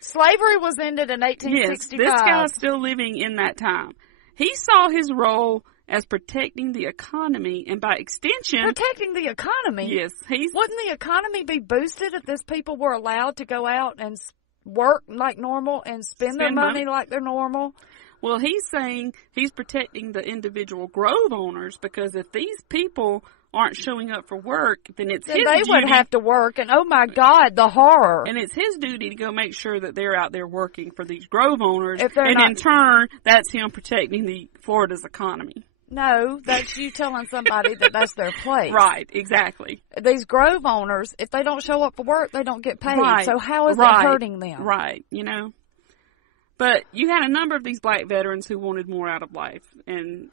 Slavery was ended in 1865. Yes, this guy's still living in that time. He saw his role as protecting the economy, and by extension... Protecting the economy? Yes. Wouldn't the economy be boosted if these people were allowed to go out and work like normal and spend their money like they're normal? Well, he's saying he's protecting the individual grove owners, because if these people aren't showing up for work, then it's his duty. They would have to work, and oh my God, the horror. And it's his duty to go make sure that they're out there working for these grove owners, and in turn, that's him protecting the Florida's economy. No, that's you telling somebody that that's their place. Right, exactly. These grove owners, if they don't show up for work, they don't get paid. Right. So how is that hurting them? Right, But you had a number of these black veterans who wanted more out of life. And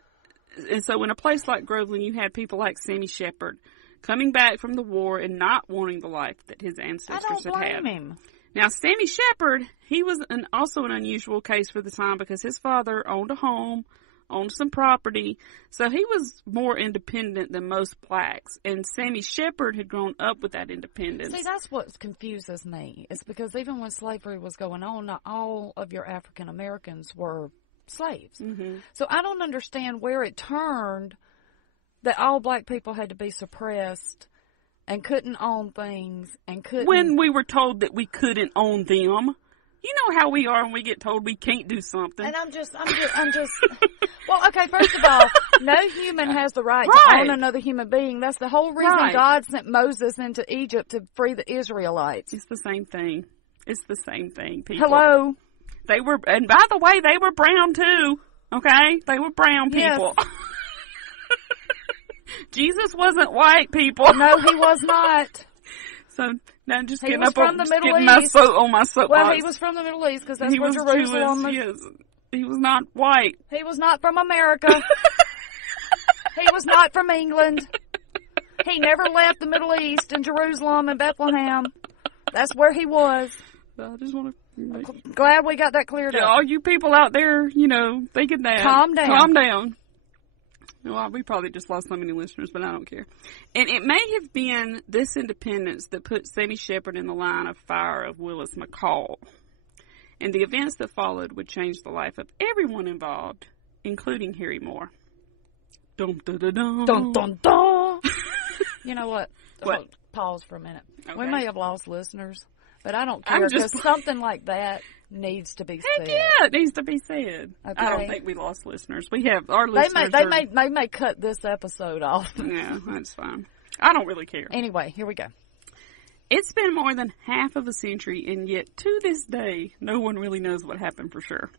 so in a place like Groveland, you had people like Sammy Shepard coming back from the war and not wanting the life that his ancestors had had. I don't blame him. Now, Sammy Shepard, he was also an unusual case for the time because his father owned a home, owned some property, so he was more independent than most blacks, and Sammy Shepard had grown up with that independence. See, that's what confuses me. It's because even when slavery was going on, not all of your African Americans were slaves. Mm-hmm. So I don't understand where it turned that all black people had to be suppressed and couldn't own things and couldn't... When we were told that we couldn't own them. You know how we are when we get told we can't do something. And I'm just. Well, okay, first of all, no human has the right to own another human being. That's the whole reason God sent Moses into Egypt to free the Israelites. It's the same thing. It's the same thing, people. Hello? They were, and by the way, they were brown too, okay? They were brown people. Yes. Jesus wasn't white, people. No, he was not. So... Now, just he getting was up from the Middle East. On my soapbox. Well, he was from the Middle East because that's where Jerusalem was. Yes. He was not white. He was not from America. He was not from England. He never left the Middle East and Jerusalem and Bethlehem. That's where he was. I just want to... Glad we got that cleared up. All you people out there, thinking that. Calm down. Calm down. Well, we probably just lost so many listeners, but I don't care. And it may have been this independence that put Sammy Shepard in the line of fire of Willis McCall. And the events that followed would change the life of everyone involved, including Harry Moore. Dun, dun, dun, dun. Dun, dun, dun. You know what? What? Pause for a minute. Okay. We may have lost listeners, but I don't care because something like that needs to be said. Heck yeah, it needs to be said. Okay. I don't think we lost listeners. We have our listeners. They may cut this episode off. Yeah, that's fine. I don't really care. Anyway, here we go. It's been more than half of a century, and yet to this day, no one really knows what happened for sure.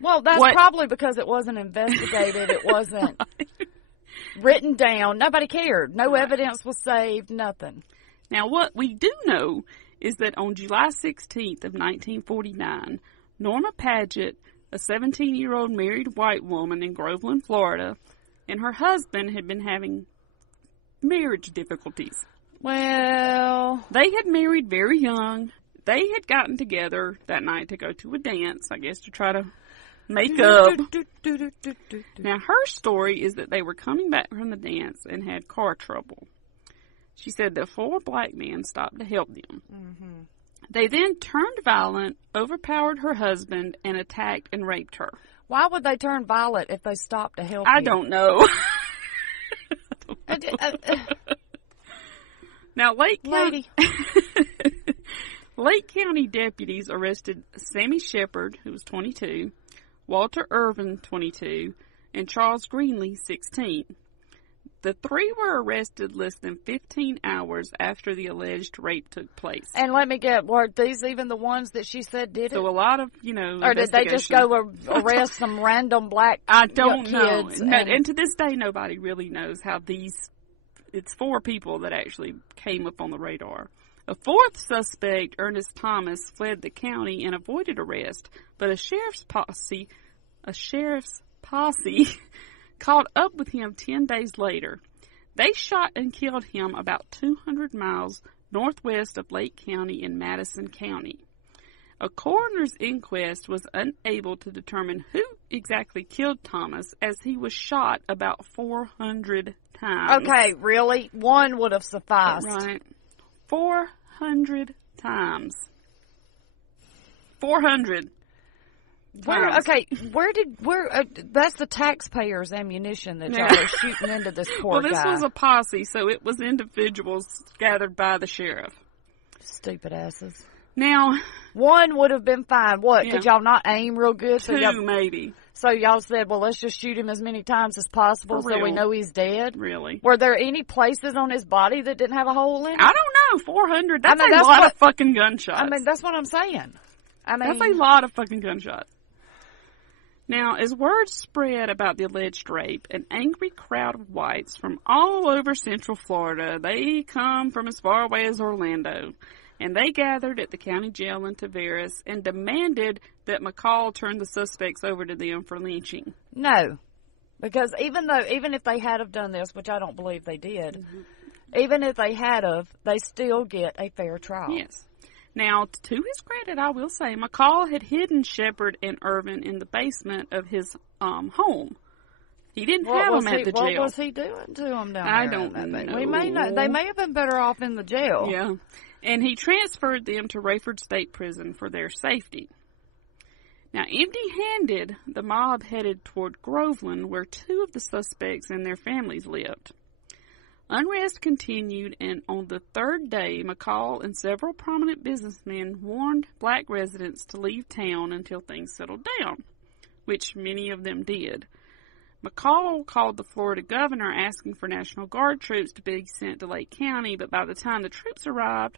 Well, that's probably because it wasn't investigated. It wasn't written down. Nobody cared. No evidence was saved. Nothing. Now, what we do know is that on July 16th of 1949, Norma Paget, a 17-year-old married white woman in Groveland, Florida, and her husband had been having marriage difficulties. Well, they had married very young. They had gotten together that night to go to a dance, I guess, to try to make up. Now, her story is that they were coming back from the dance and had car trouble. She said that 4 black men stopped to help them. Mm-hmm. They then turned violent, overpowered her husband, and attacked and raped her. Why would they turn violent if they stopped to help I you? don't know. Now, Lake County deputies arrested Sammy Shepard, who was 22, Walter Irvin, 22, and Charles Greenlee, 16. The 3 were arrested less than 15 hours after the alleged rape took place. And let me get, were these even the ones that she said did it? So a lot of, or did they just go arrest some random black I don't know. kids? And to this day, nobody really knows how it's 4 people that actually came up on the radar. A 4th suspect, Ernest Thomas, fled the county and avoided arrest, but a sheriff's posse caught up with him 10 days later. They shot and killed him about 200 miles northwest of Lake County in Madison County. A coroner's inquest was unable to determine who exactly killed Thomas, as he was shot about 400 times. Okay, really? One would have sufficed. Right. 400 times. 400. That's the taxpayers' ammunition that y'all are shooting into this poor guy. Well, this was a posse, so it was individuals gathered by the sheriff. Stupid asses. Now, one would have been fine. What? Yeah. Could y'all not aim real good? 2, maybe. So y'all said, well, let's just shoot him as many times as possible so we know he's dead? Really? Were there any places on his body that didn't have a hole in it? I don't know. 400. That's a lot of fucking gunshots. I mean, that's what I'm saying. That's a lot of fucking gunshots. Now, as word spread about the alleged rape, an angry crowd of whites from all over Central Florida, they come from as far away as Orlando, and they gathered at the county jail in Tavares and demanded that McCall turn the suspects over to them for lynching. No, because even if they had have done this, which I don't believe they did, even if they had have, they still get a fair trial. Yes. Now, to his credit, I will say, McCall had hidden Shepard and Irvin in the basement of his home. He didn't have them at the jail. What was he doing to them down there? I don't know. We may not. They may have been better off in the jail. Yeah. And he transferred them to Rayford State Prison for their safety. Now, empty-handed, the mob headed toward Groveland, where 2 of the suspects and their families lived. Unrest continued, and on the 3rd day, McCall and several prominent businessmen warned black residents to leave town until things settled down, which many of them did. McCall called the Florida governor asking for National Guard troops to be sent to Lake County, but by the time the troops arrived,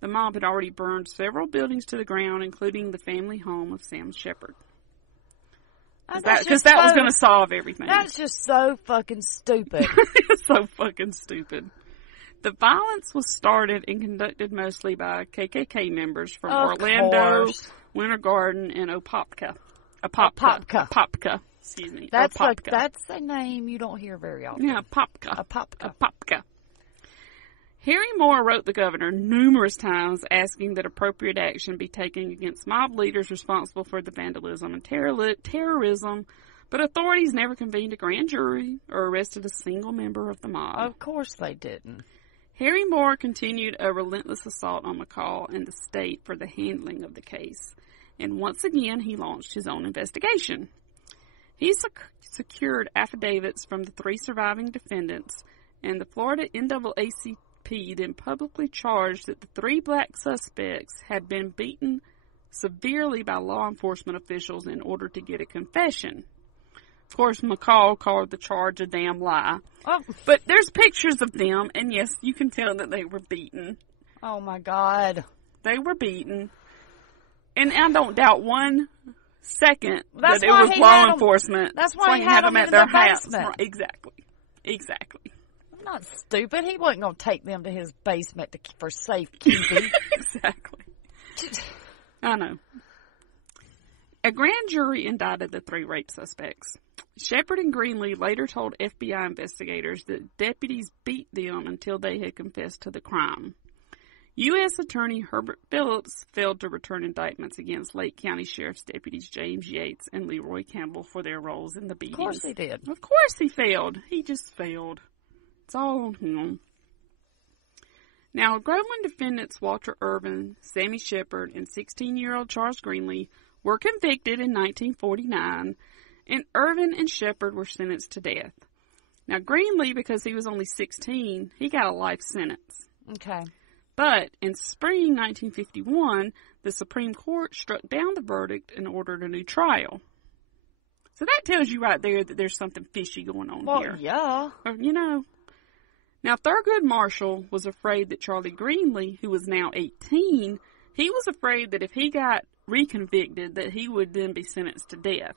the mob had already burned several buildings to the ground, including the family home of Sam Shepard. Because that was going to solve everything. That's just so fucking stupid. It's so fucking stupid. The violence was started and conducted mostly by KKK members from Orlando, Winter Garden, and Apopka. Excuse me. That's a name you don't hear very often. Yeah, Apopka. Harry Moore wrote the governor numerous times asking that appropriate action be taken against mob leaders responsible for the vandalism and terrorism, but authorities never convened a grand jury or arrested a single member of the mob. Of course they didn't. Harry Moore continued a relentless assault on McCall and the state for the handling of the case, and once again he launched his own investigation. He secured affidavits from the 3 surviving defendants, and the Florida NAACP then publicly charged that the 3 black suspects had been beaten severely by law enforcement officials in order to get a confession. Of course, McCall called the charge a damn lie. Oh. But there's pictures of them, and yes, you can tell that they were beaten. Oh, my God. They were beaten. And I don't doubt one second that it was law enforcement. That's why he had them at their house. Right, exactly. I'm not stupid. He wasn't going to take them to his basement for safekeeping. Exactly. I know. A grand jury indicted the 3 rape suspects. Shepard and Greenlee later told FBI investigators that deputies beat them until they had confessed to the crime. U.S. Attorney Herbert Phillips failed to return indictments against Lake County Sheriff's deputies James Yates and Leroy Campbell for their roles in the beatings. Of course he did. Of course he failed. He just failed. It's all on him. Now, Groveland defendants Walter Irvin, Sammy Shepard, and 16-year-old Charles Greenlee were convicted in 1949, and Irvin and Shepard were sentenced to death. Now, Greenlee, because he was only 16, he got a life sentence. Okay. But in spring 1951, the Supreme Court struck down the verdict and ordered a new trial. So that tells you right there that there's something fishy going on here. Well, yeah. You know. Now, Thurgood Marshall was afraid that Charlie Greenlee, who was now 18, he was afraid that if he got reconvicted, that he would then be sentenced to death,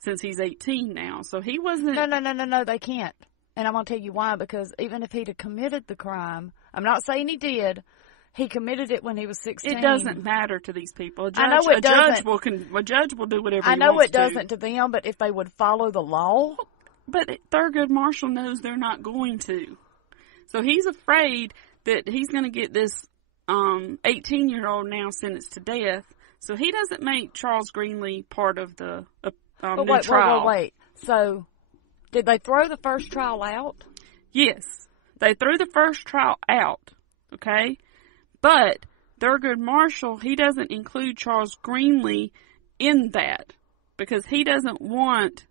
since he's 18 now. So he wasn't... No, they can't. And I'm going to tell you why, because even if he'd have committed the crime, I'm not saying he did, he committed it when he was 16. It doesn't matter to these people. A judge, I know it doesn't. A judge will do whatever he wants to. I know it doesn't to them, but if they would follow the law... But Thurgood Marshall knows they're not going to. So he's afraid that he's going to get this 18-year-old now sentenced to death. So he doesn't make Charles Greenlee part of the new trial. Wait. So... did they throw the first trial out? Yes. They threw the first trial out, okay? But Thurgood Marshall, he doesn't include Charles Greenlee in that because he doesn't want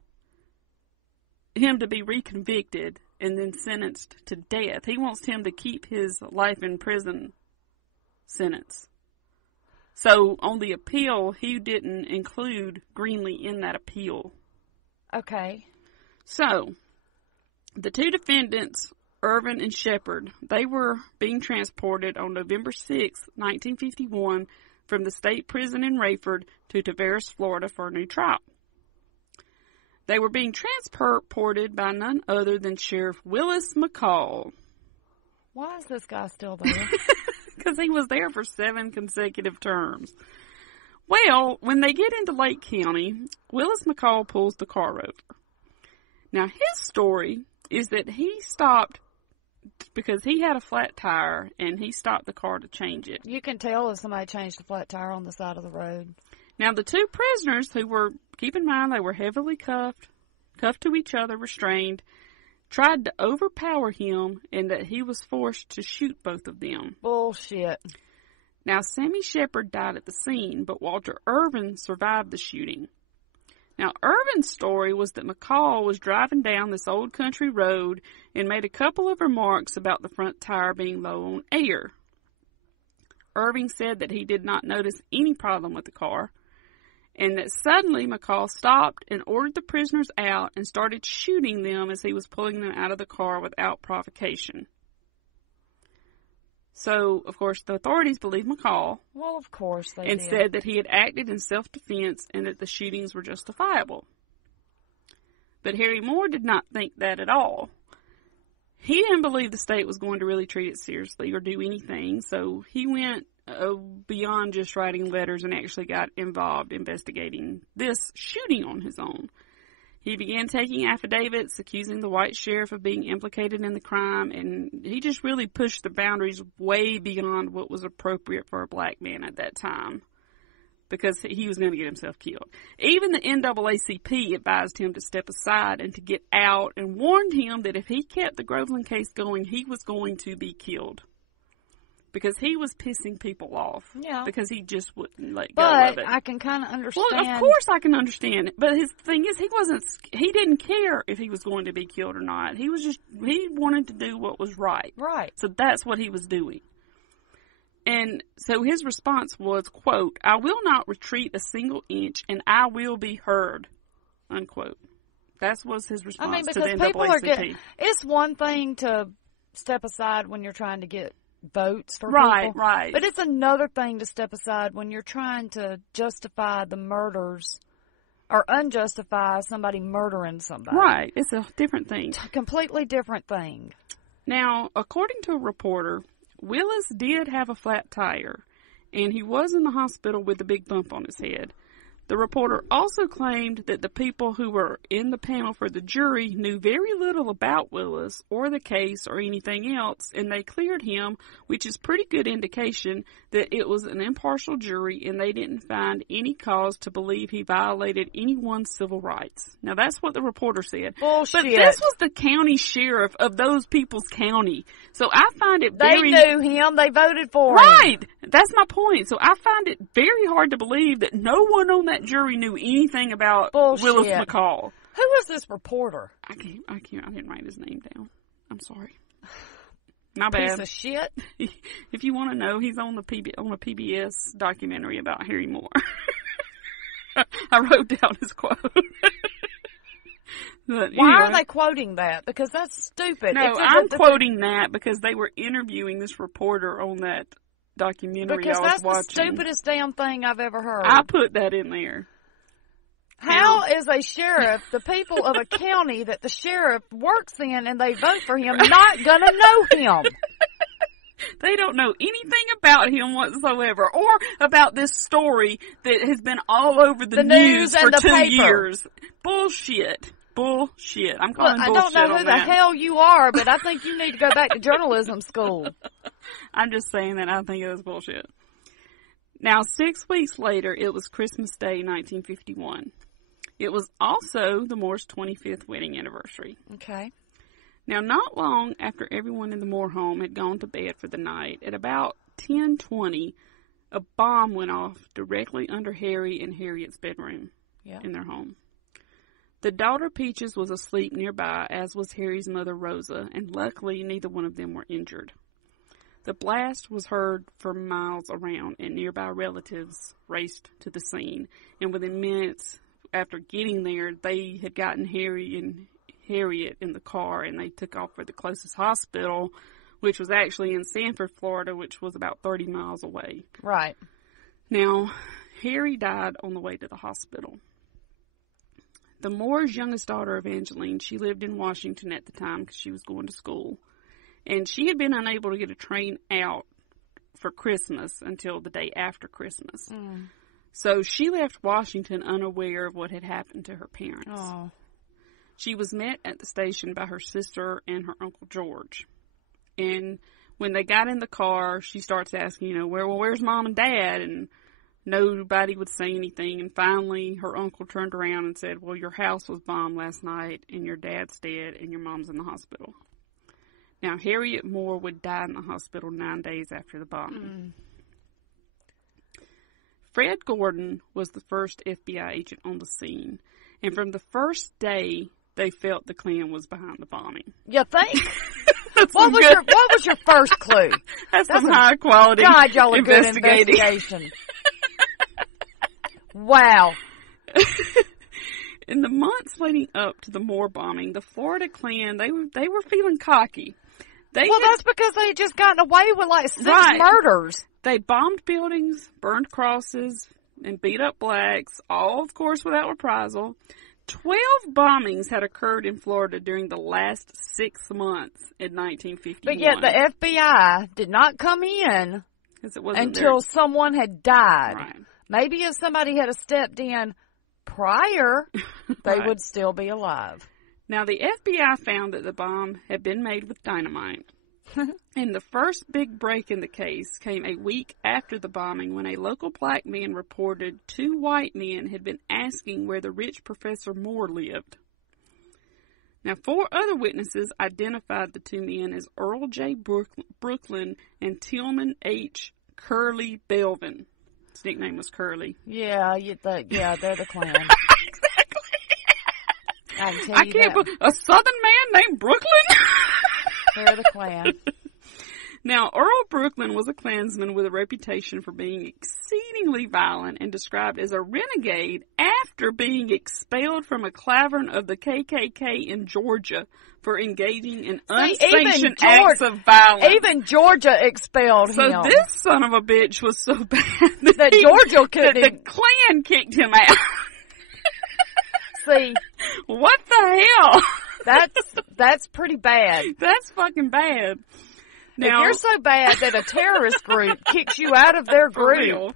him to be reconvicted and then sentenced to death. He wants him to keep his life in prison sentence. So on the appeal, he didn't include Greenlee in that appeal. Okay. So, the 2 defendants, Irvin and Shepard, they were being transported on November 6, 1951, from the state prison in Rayford to Tavares, Florida for a new trial. They were being transported by none other than Sheriff Willis McCall. Why is this guy still there? Because he was there for 7 consecutive terms. Well, when they get into Lake County, Willis McCall pulls the car over. Now, his story is that he stopped because he had a flat tire, and he stopped the car to change it. You can tell if somebody changed a flat tire on the side of the road. Now, the 2 prisoners who were, keep in mind, they were heavily cuffed to each other, restrained, tried to overpower him, and that he was forced to shoot both of them. Bullshit. Now, Sammy Shepard died at the scene, but Walter Irvin survived the shooting. Now, Irvin's story was that McCall was driving down this old country road and made a couple of remarks about the front tire being low on air. Irving said that he did not notice any problem with the car, and that suddenly McCall stopped and ordered the prisoners out and started shooting them as he was pulling them out of the car without provocation. So, of course, the authorities believed McCall. Well, of course they and did. said that he had acted in self-defense and that the shootings were justifiable. But Harry Moore did not think that at all. He didn't believe the state was going to really treat it seriously or do anything, so he went beyond just writing letters and actually got involved investigating this shooting on his own. He began taking affidavits accusing the white sheriff of being implicated in the crime, and he just really pushed the boundaries way beyond what was appropriate for a black man at that time because he was going to get himself killed. Even the NAACP advised him to step aside and to get out and warned him that if he kept the Groveland case going, he was going to be killed because he was pissing people off. Yeah. Because he just wouldn't let go of it. But I can kind of understand. Well, of course I can understand it. But his thing is, he didn't care if he was going to be killed or not. He wanted to do what was right. Right. So that's what he was doing. And so his response was, quote, "I will not retreat a single inch and I will be heard," unquote. That was his response to the NAACP. People are getting, it's one thing to step aside when you're trying to get votes for people. Right. But it's another thing to step aside when you're trying to justify the murders or unjustify somebody murdering somebody. Right. It's a different thing. Completely different thing. Now, according to a reporter, Willis did have a flat tire, and he was in the hospital with a big bump on his head. The reporter also claimed that the people who were in the panel for the jury knew very little about Willis or the case or anything else, and they cleared him, which is pretty good indication that it was an impartial jury and they didn't find any cause to believe he violated anyone's civil rights. Now, that's what the reporter said. Bullshit. But this was the county sheriff of those people's county. So I find it very... They knew him. They voted for him. Right. That's my point. So I find it very hard to believe that no one on that jury knew anything about Willis McCall. Who was this reporter? I didn't write his name down. I'm sorry. My bad. Piece of shit. If you want to know, he's on a PBS documentary about Harry Moore. I wrote down his quote. Why are they quoting that? Because that's stupid. No, I'm quoting that because they were interviewing this reporter on that documentary because I was watching. That's the stupidest damn thing I've ever heard. I put that in there. How is a sheriff, the people of a county that the sheriff works in and they vote for him, not gonna know him? They don't know anything about him whatsoever, or about this story that has been all over the news for 2 years. Bullshit. Bullshit. I'm calling bullshit on that. I don't know who the hell you are, but I think you need to go back to journalism school. I'm just saying that I think it was bullshit. Now, 6 weeks later, it was Christmas Day, 1951. It was also the Moore's 25th wedding anniversary. Okay. Now, not long after everyone in the Moore home had gone to bed for the night, at about 10:20, a bomb went off directly under Harry and Harriet's bedroom in their home. The daughter Peaches was asleep nearby, as was Harry's mother Rosa, and luckily neither one of them were injured. The blast was heard for miles around, and nearby relatives raced to the scene, and within minutes after getting there, they had gotten Harry and Harriet in the car, and they took off for the closest hospital, which was actually in Sanford, Florida, which was about 30 miles away. Right. Now, Harry died on the way to the hospital. The Moore's youngest daughter, Evangeline, she lived in Washington at the time because she was going to school, and she had been unable to get a train out for Christmas until the day after Christmas. Mm. So she left Washington unaware of what had happened to her parents. Oh. She was met at the station by her sister and her Uncle George. And when they got in the car, she starts asking, where's Mom and Dad? And nobody would say anything. And finally, her uncle turned around and said, well, your house was bombed last night, and your dad's dead, and your mom's in the hospital. Now, Harriet Moore would die in the hospital 9 days after the bombing. Mm. Fred Gordon was the first FBI agent on the scene, and from the first day, they felt the Klan was behind the bombing. You think? What was your first clue? That's some high quality investigation. Wow. In the months leading up to the Moore bombing, the Florida Klan, they were feeling cocky. That's because they had just gotten away with like 6 murders. They bombed buildings, burned crosses, and beat up blacks, all, of course, without reprisal. 12 bombings had occurred in Florida during the last 6 months in 1951. But yet the FBI did not come in until someone had died. Right. Maybe if somebody had stepped in prior, they would still be alive. Now, the FBI found that the bomb had been made with dynamite. And the first big break in the case came a week after the bombing when a local black man reported 2 white men had been asking where the rich Professor Moore lived. Now, 4 other witnesses identified the 2 men as Earl J. Brooklyn and Tillman H. Curly Belvin. His nickname was Curly. Yeah, they're the Klan. Exactly. I can't believe a Southern man named Brooklyn? They're the Klan. Now, Earl Brooklyn was a Klansman with a reputation for being exceedingly violent and described as a renegade after being expelled from a clavern of the KKK in Georgia for engaging in unsanctioned acts of violence. Even Georgia expelled him. So this son of a bitch was so bad that Georgia couldn't. The Klan kicked him out. See, what the hell? That's pretty bad. That's fucking bad. Now, if you're so bad that a terrorist group kicks you out of their group. Real.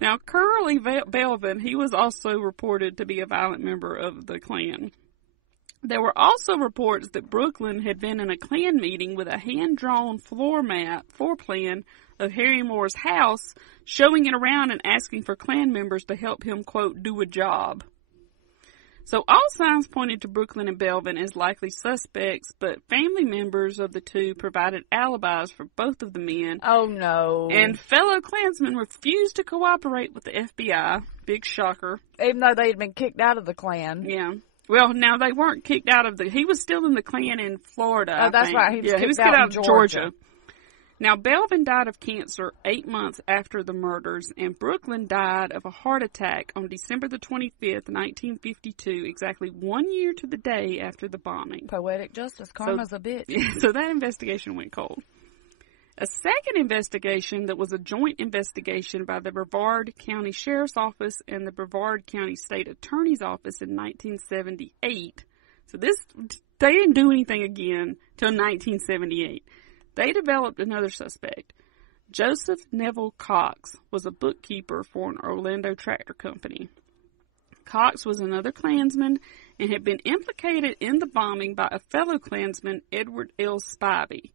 Now, Curly Belvin, he was also reported to be a violent member of the Klan. There were also reports that Brooklyn had been in a Klan meeting with a hand-drawn floor plan of Harry Moore's house, showing it around and asking for Klan members to help him, quote, do a job. So all signs pointed to Brooklyn and Belvin as likely suspects, but family members of the two provided alibis for both of the men. Oh, no. And fellow Klansmen refused to cooperate with the FBI. Big shocker. Even though they had been kicked out of the Klan. Yeah. Well, now they weren't kicked out of he was still in the Klan in Florida. Oh, that's right. He was kicked out of Georgia. Now, Belvin died of cancer 8 months after the murders, and Brooklyn died of a heart attack on December the 25th, 1952, exactly 1 year to the day after the bombing. Poetic justice. Karma's a bitch. Yeah, so that investigation went cold. A second investigation that was a joint investigation by the Brevard County Sheriff's Office and the Brevard County State Attorney's Office in 1978. So they didn't do anything again till 1978. They developed another suspect. Joseph Neville Cox was a bookkeeper for an Orlando tractor company. Cox was another Klansman and had been implicated in the bombing by a fellow Klansman, Edward L. Spivey.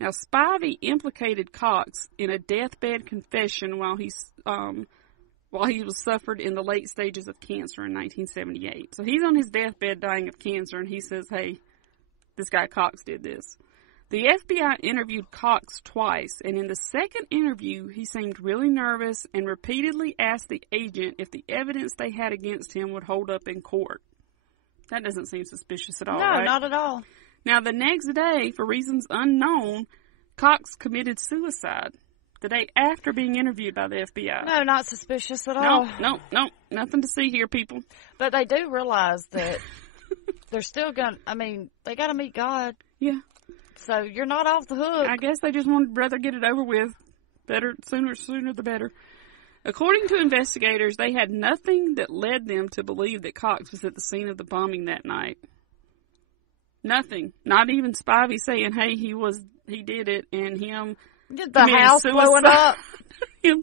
Now, Spivey implicated Cox in a deathbed confession while he was suffered in the late stages of cancer in 1978. So he's on his deathbed dying of cancer, and he says, hey, this guy Cox did this. The FBI interviewed Cox twice, and in the second interview, he seemed really nervous and repeatedly asked the agent if the evidence they had against him would hold up in court. That doesn't seem suspicious at all, right? No, not at all. Now, the next day, for reasons unknown, Cox committed suicide the day after being interviewed by the FBI. No, not suspicious at all. No, nothing to see here, people. But they do realize that they're still they got to meet God. Yeah. So you're not off the hook. I guess they just wanted rather get it over with. Sooner the better. According to investigators, they had nothing that led them to believe that Cox was at the scene of the bombing that night. Nothing. Not even Spivey saying, hey, he did it, and him the house blowing up. Him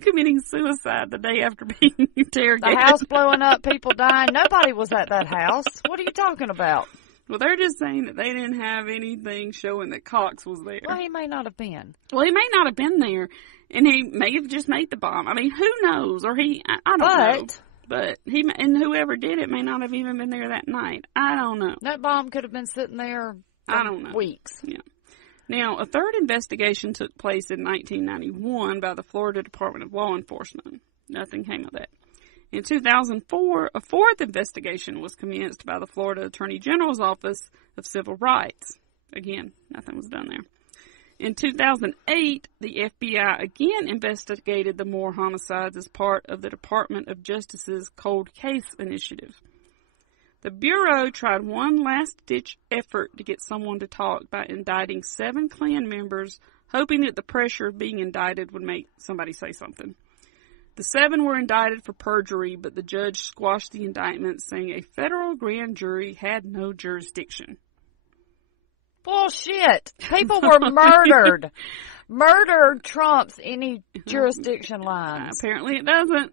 committing suicide the day after being interrogated. The house blowing up, people dying. Nobody was at that house. What are you talking about? Well, they're just saying that they didn't have anything showing that Cox was there. Well, he may not have been. Well, he may not have been there, and he may have just made the bomb. I mean, who knows? Or I don't know. But and whoever did it may not have even been there that night. I don't know. That bomb could have been sitting there for weeks. Yeah. Now, a third investigation took place in 1991 by the Florida Department of Law Enforcement. Nothing came of that. In 2004, a fourth investigation was commenced by the Florida Attorney General's Office of Civil Rights. Again, nothing was done there. In 2008, the FBI again investigated the Moore homicides as part of the Department of Justice's Cold Case Initiative. The Bureau tried one last-ditch effort to get someone to talk by indicting 7 Klan members, hoping that the pressure of being indicted would make somebody say something. The 7 were indicted for perjury, but the judge squashed the indictment, saying a federal grand jury had no jurisdiction. Bullshit. People were murdered. Murder trumps any jurisdiction lines. Apparently it doesn't.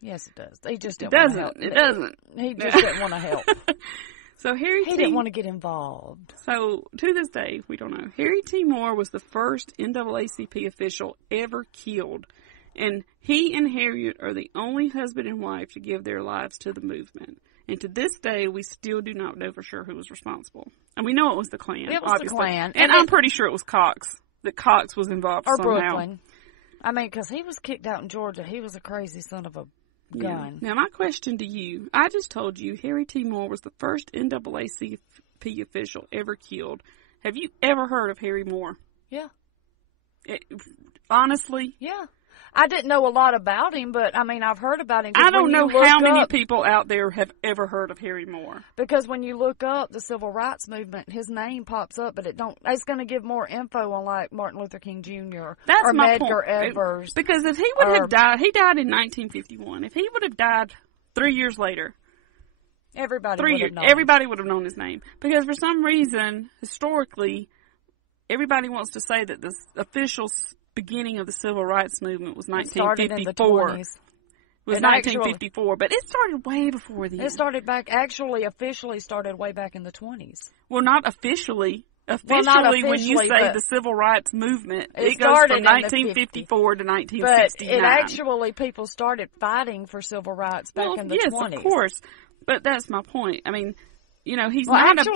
Yes, it does. He just didn't want to help. It doesn't. He just didn't want to help. So He didn't want to get involved. So, to this day, we don't know. Harry T. Moore was the first NAACP official ever killed. And he and Harriet are the only husband and wife to give their lives to the movement. And to this day, we still do not know for sure who was responsible. And we know it was the Klan, It was obviously. the Klan. And I'm pretty sure it was Cox. That Cox was involved or somehow. Or Brooklyn. I mean, because he was kicked out in Georgia. He was a crazy son of a gun. Yeah. Now, my question to you, I just told you Harry T. Moore was the first NAACP official ever killed. Have you ever heard of Harry Moore? Yeah. Honestly? Yeah. I didn't know a lot about him, but, I mean, I've heard about him. I don't know how many people out there have ever heard of Harry Moore. Because when you look up the civil rights movement, his name pops up, but it's going to give more info on, like, Martin Luther King Jr. or Medgar Evers. Because if he would have died, he died in 1951. If he would have died 3 years later, Everybody would have known his name. Because for some reason, historically, everybody wants to say that the official beginning of the civil rights movement was 1954. It started in the 20s. It was 1954, but it started way before then. It started officially started way back in the 20s. Well, not officially. Officially, when you say the civil rights movement, it goes from 1954 to 1969. But it actually, people started fighting for civil rights back in the 20s. Yes, of course. But that's my point. I mean, you know, they started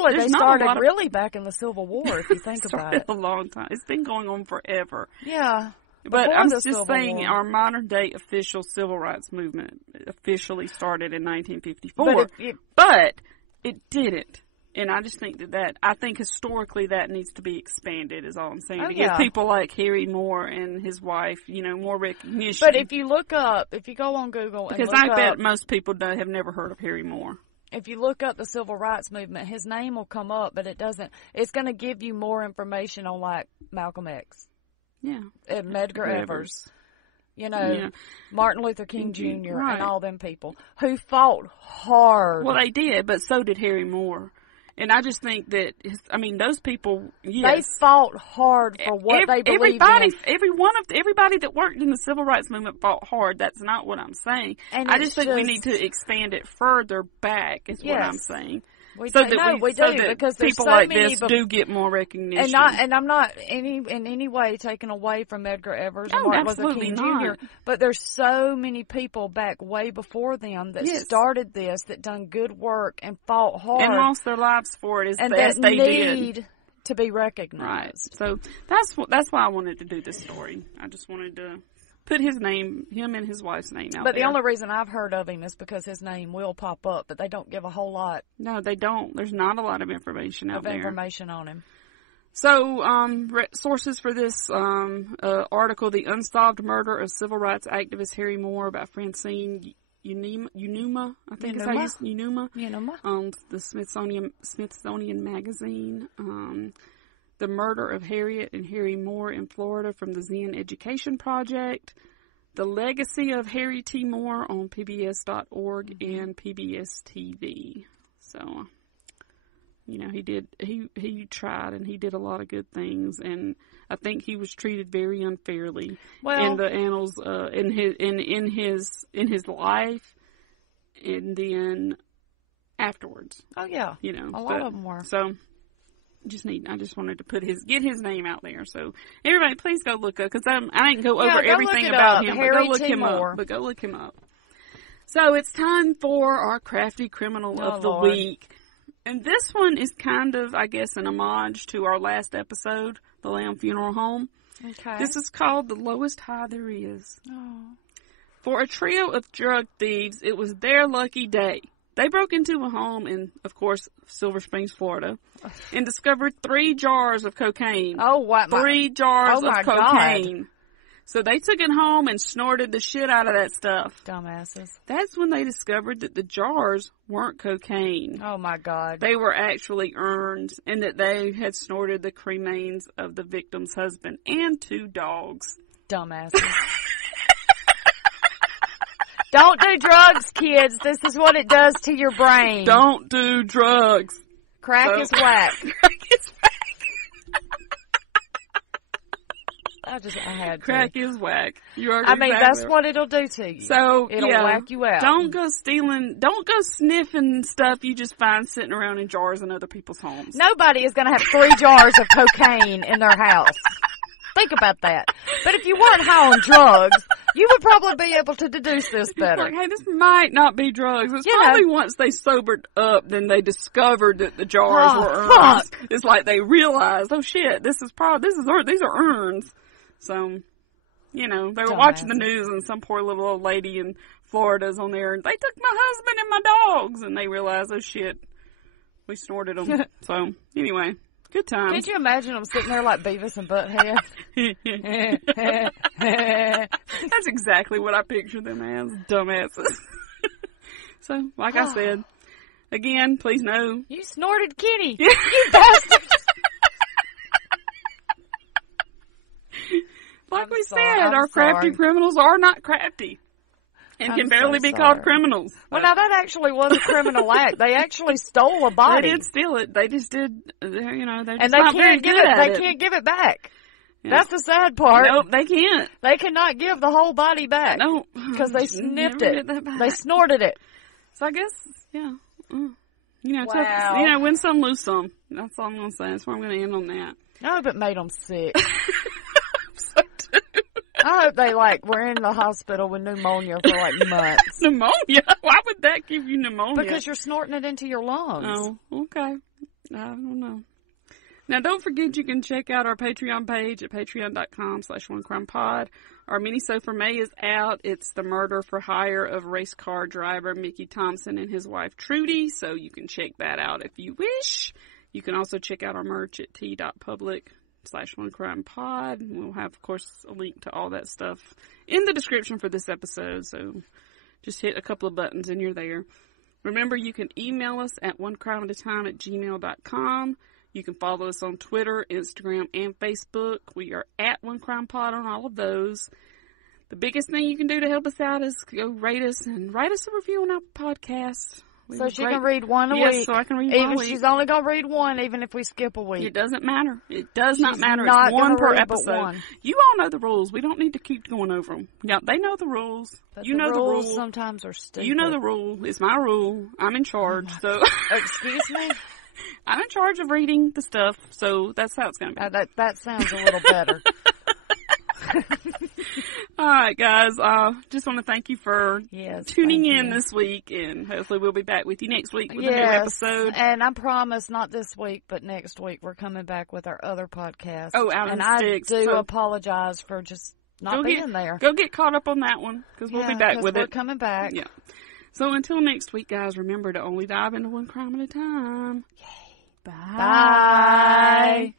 really back in the Civil War, if you think about it. A long time. It's been going on forever. Yeah. But I'm just saying our modern-day official civil rights movement officially started in 1954. But it didn't. And I just think I think historically that needs to be expanded, is all I'm saying. To give people like Harry Moore and his wife, you know, more recognition. But if you go on Google and because I bet most people have never heard of Harry Moore. If you look up the civil rights movement, his name will come up, but it doesn't. It's going to give you more information on, like, Malcolm X. Yeah. And Medgar Evers. You know, Martin Luther King Jr. and all them people who fought hard. Well, they did, but so did Harry Moore. And I just think that, those people, yes. They fought hard for what they believed in. Everybody that worked in the civil rights movement fought hard. That's not what I'm saying. And I just think we need to expand it further back, is what I'm saying. We do, because people so like many this do get more recognition. And I'm not in any way taking away from Medgar Evers and Martin Luther King Jr., but there's so many people back way before them that started this, that done good work and fought hard. And lost their lives for it, and that they need to be recognized. Right. So that's why I wanted to do this story. I just wanted to put him and his wife's name out there. But the only reason I've heard of him is because his name will pop up, but they don't give a whole lot. No, they don't. There's not a lot of information out there. Information on him. So, sources for this article: The Unsolved Murder of Civil Rights Activist Harry Moore, by Francine Unuma, I think it's how you say Unuma. The Smithsonian Magazine. The Murder of Harriet and Harry Moore in Florida, from the Zen Education Project. The Legacy of Harry T. Moore on PBS.org and PBS TV. So, he tried, and he did a lot of good things, and I think he was treated very unfairly in the annals, in his life, and then afterwards. Oh yeah. A lot of them were. So, I just wanted to get his name out there. So everybody, please go look up, because I didn't go over everything about him. But go look him up. So it's time for our Crafty Criminal of the Week. And this one is kind of, I guess, an homage to our last episode, The Lamb Funeral Home. Okay. This is called The Lowest High There Is. Oh. For a trio of drug thieves, it was their lucky day. They broke into a home in, of course, Silver Springs, Florida, and discovered 3 jars of cocaine. Oh, what? 3 jars of cocaine. God. So they took it home and snorted the shit out of that stuff. Dumbasses. That's when they discovered that the jars weren't cocaine. Oh, my God. They were actually urns, and that they had snorted the cremains of the victim's husband and 2 dogs. Dumbasses. Don't do drugs, kids. This is what it does to your brain. Don't do drugs. Crack is whack. Crack is whack. I had to. Crack is whack. That's what it'll do to you. So, it'll whack you out. Don't go sniffing stuff you just find sitting around in jars in other people's homes. Nobody is going to have 3 jars of cocaine in their house. Think about that. But if you weren't high on drugs, you would probably be able to deduce this better. Like, hey, this might not be drugs. It's probably once they sobered up, then they discovered that the jars were urns. Fuck. It's like they realized, oh shit, these are urns. So, they were watching the news, and some poor little old lady in Florida's on there, and they took my husband and my dogs, and they realized, oh shit, we snorted them. So, anyway. Good times. Could you imagine them sitting there like Beavis and Butthead? That's exactly what I picture them as, dumbasses. So, like I said, again, please know. You snorted Kitty. You bastard. Like we said, our crafty criminals are not crafty. And can barely be called criminals. Well, now that actually was a criminal act. They actually stole a body. They did steal it. They just did, you know, they're just and they not very can't good at it. They can't give it back. Yeah. That's the sad part. Nope, they can't. They cannot give the whole body back. No. Because they snipped it. They snorted it. So I guess, yeah. You know, wow. Win some, lose some. That's all I'm going to say. That's where I'm going to end on that. I hope it made them sick. So too. I hope they, were in the hospital with pneumonia for, months. Pneumonia? Why would that give you pneumonia? Because you're snorting it into your lungs. Oh, okay. I don't know. Now, don't forget you can check out our Patreon page at patreon.com/onecrimepod. Our mini-so for May is out. It's the murder for hire of race car driver Mickey Thompson and his wife Trudy, so you can check that out if you wish. You can also check out our merch at t.public/onecrimepod. We'll have, of course, a link to all that stuff in the description for this episode, so just hit a couple of buttons and you're there. Remember, you can email us at onecrimeatatime@gmail.com. You can follow us on Twitter, Instagram, and Facebook. We are at One Crime Pod on all of those. The biggest thing you can do to help us out is go rate us and write us a review on our podcast. So she can read one a week. Yes, so I can read one a week. She's only going to read one, even if we skip a week. It doesn't matter. It does not matter. It's one per episode. You all know the rules. We don't need to keep going over them. Yeah, they know the rules. But you know the rules. Sometimes are stupid. You know the rule. It's my rule. I'm in charge. So excuse me? I'm in charge of reading the stuff, so that's how it's going to be. That sounds a little better. All right, guys. Just want to thank you for tuning in this week, and hopefully we'll be back with you next week with a new episode. And I promise, not this week, but next week, we're coming back with our other podcast. Oh, Out in Sticks. I do apologize for just not being there. Go get caught up on that one, because we'll be back with it. We're coming back. Yeah. So until next week, guys, remember to only dive into one crime at a time. Yay. Bye.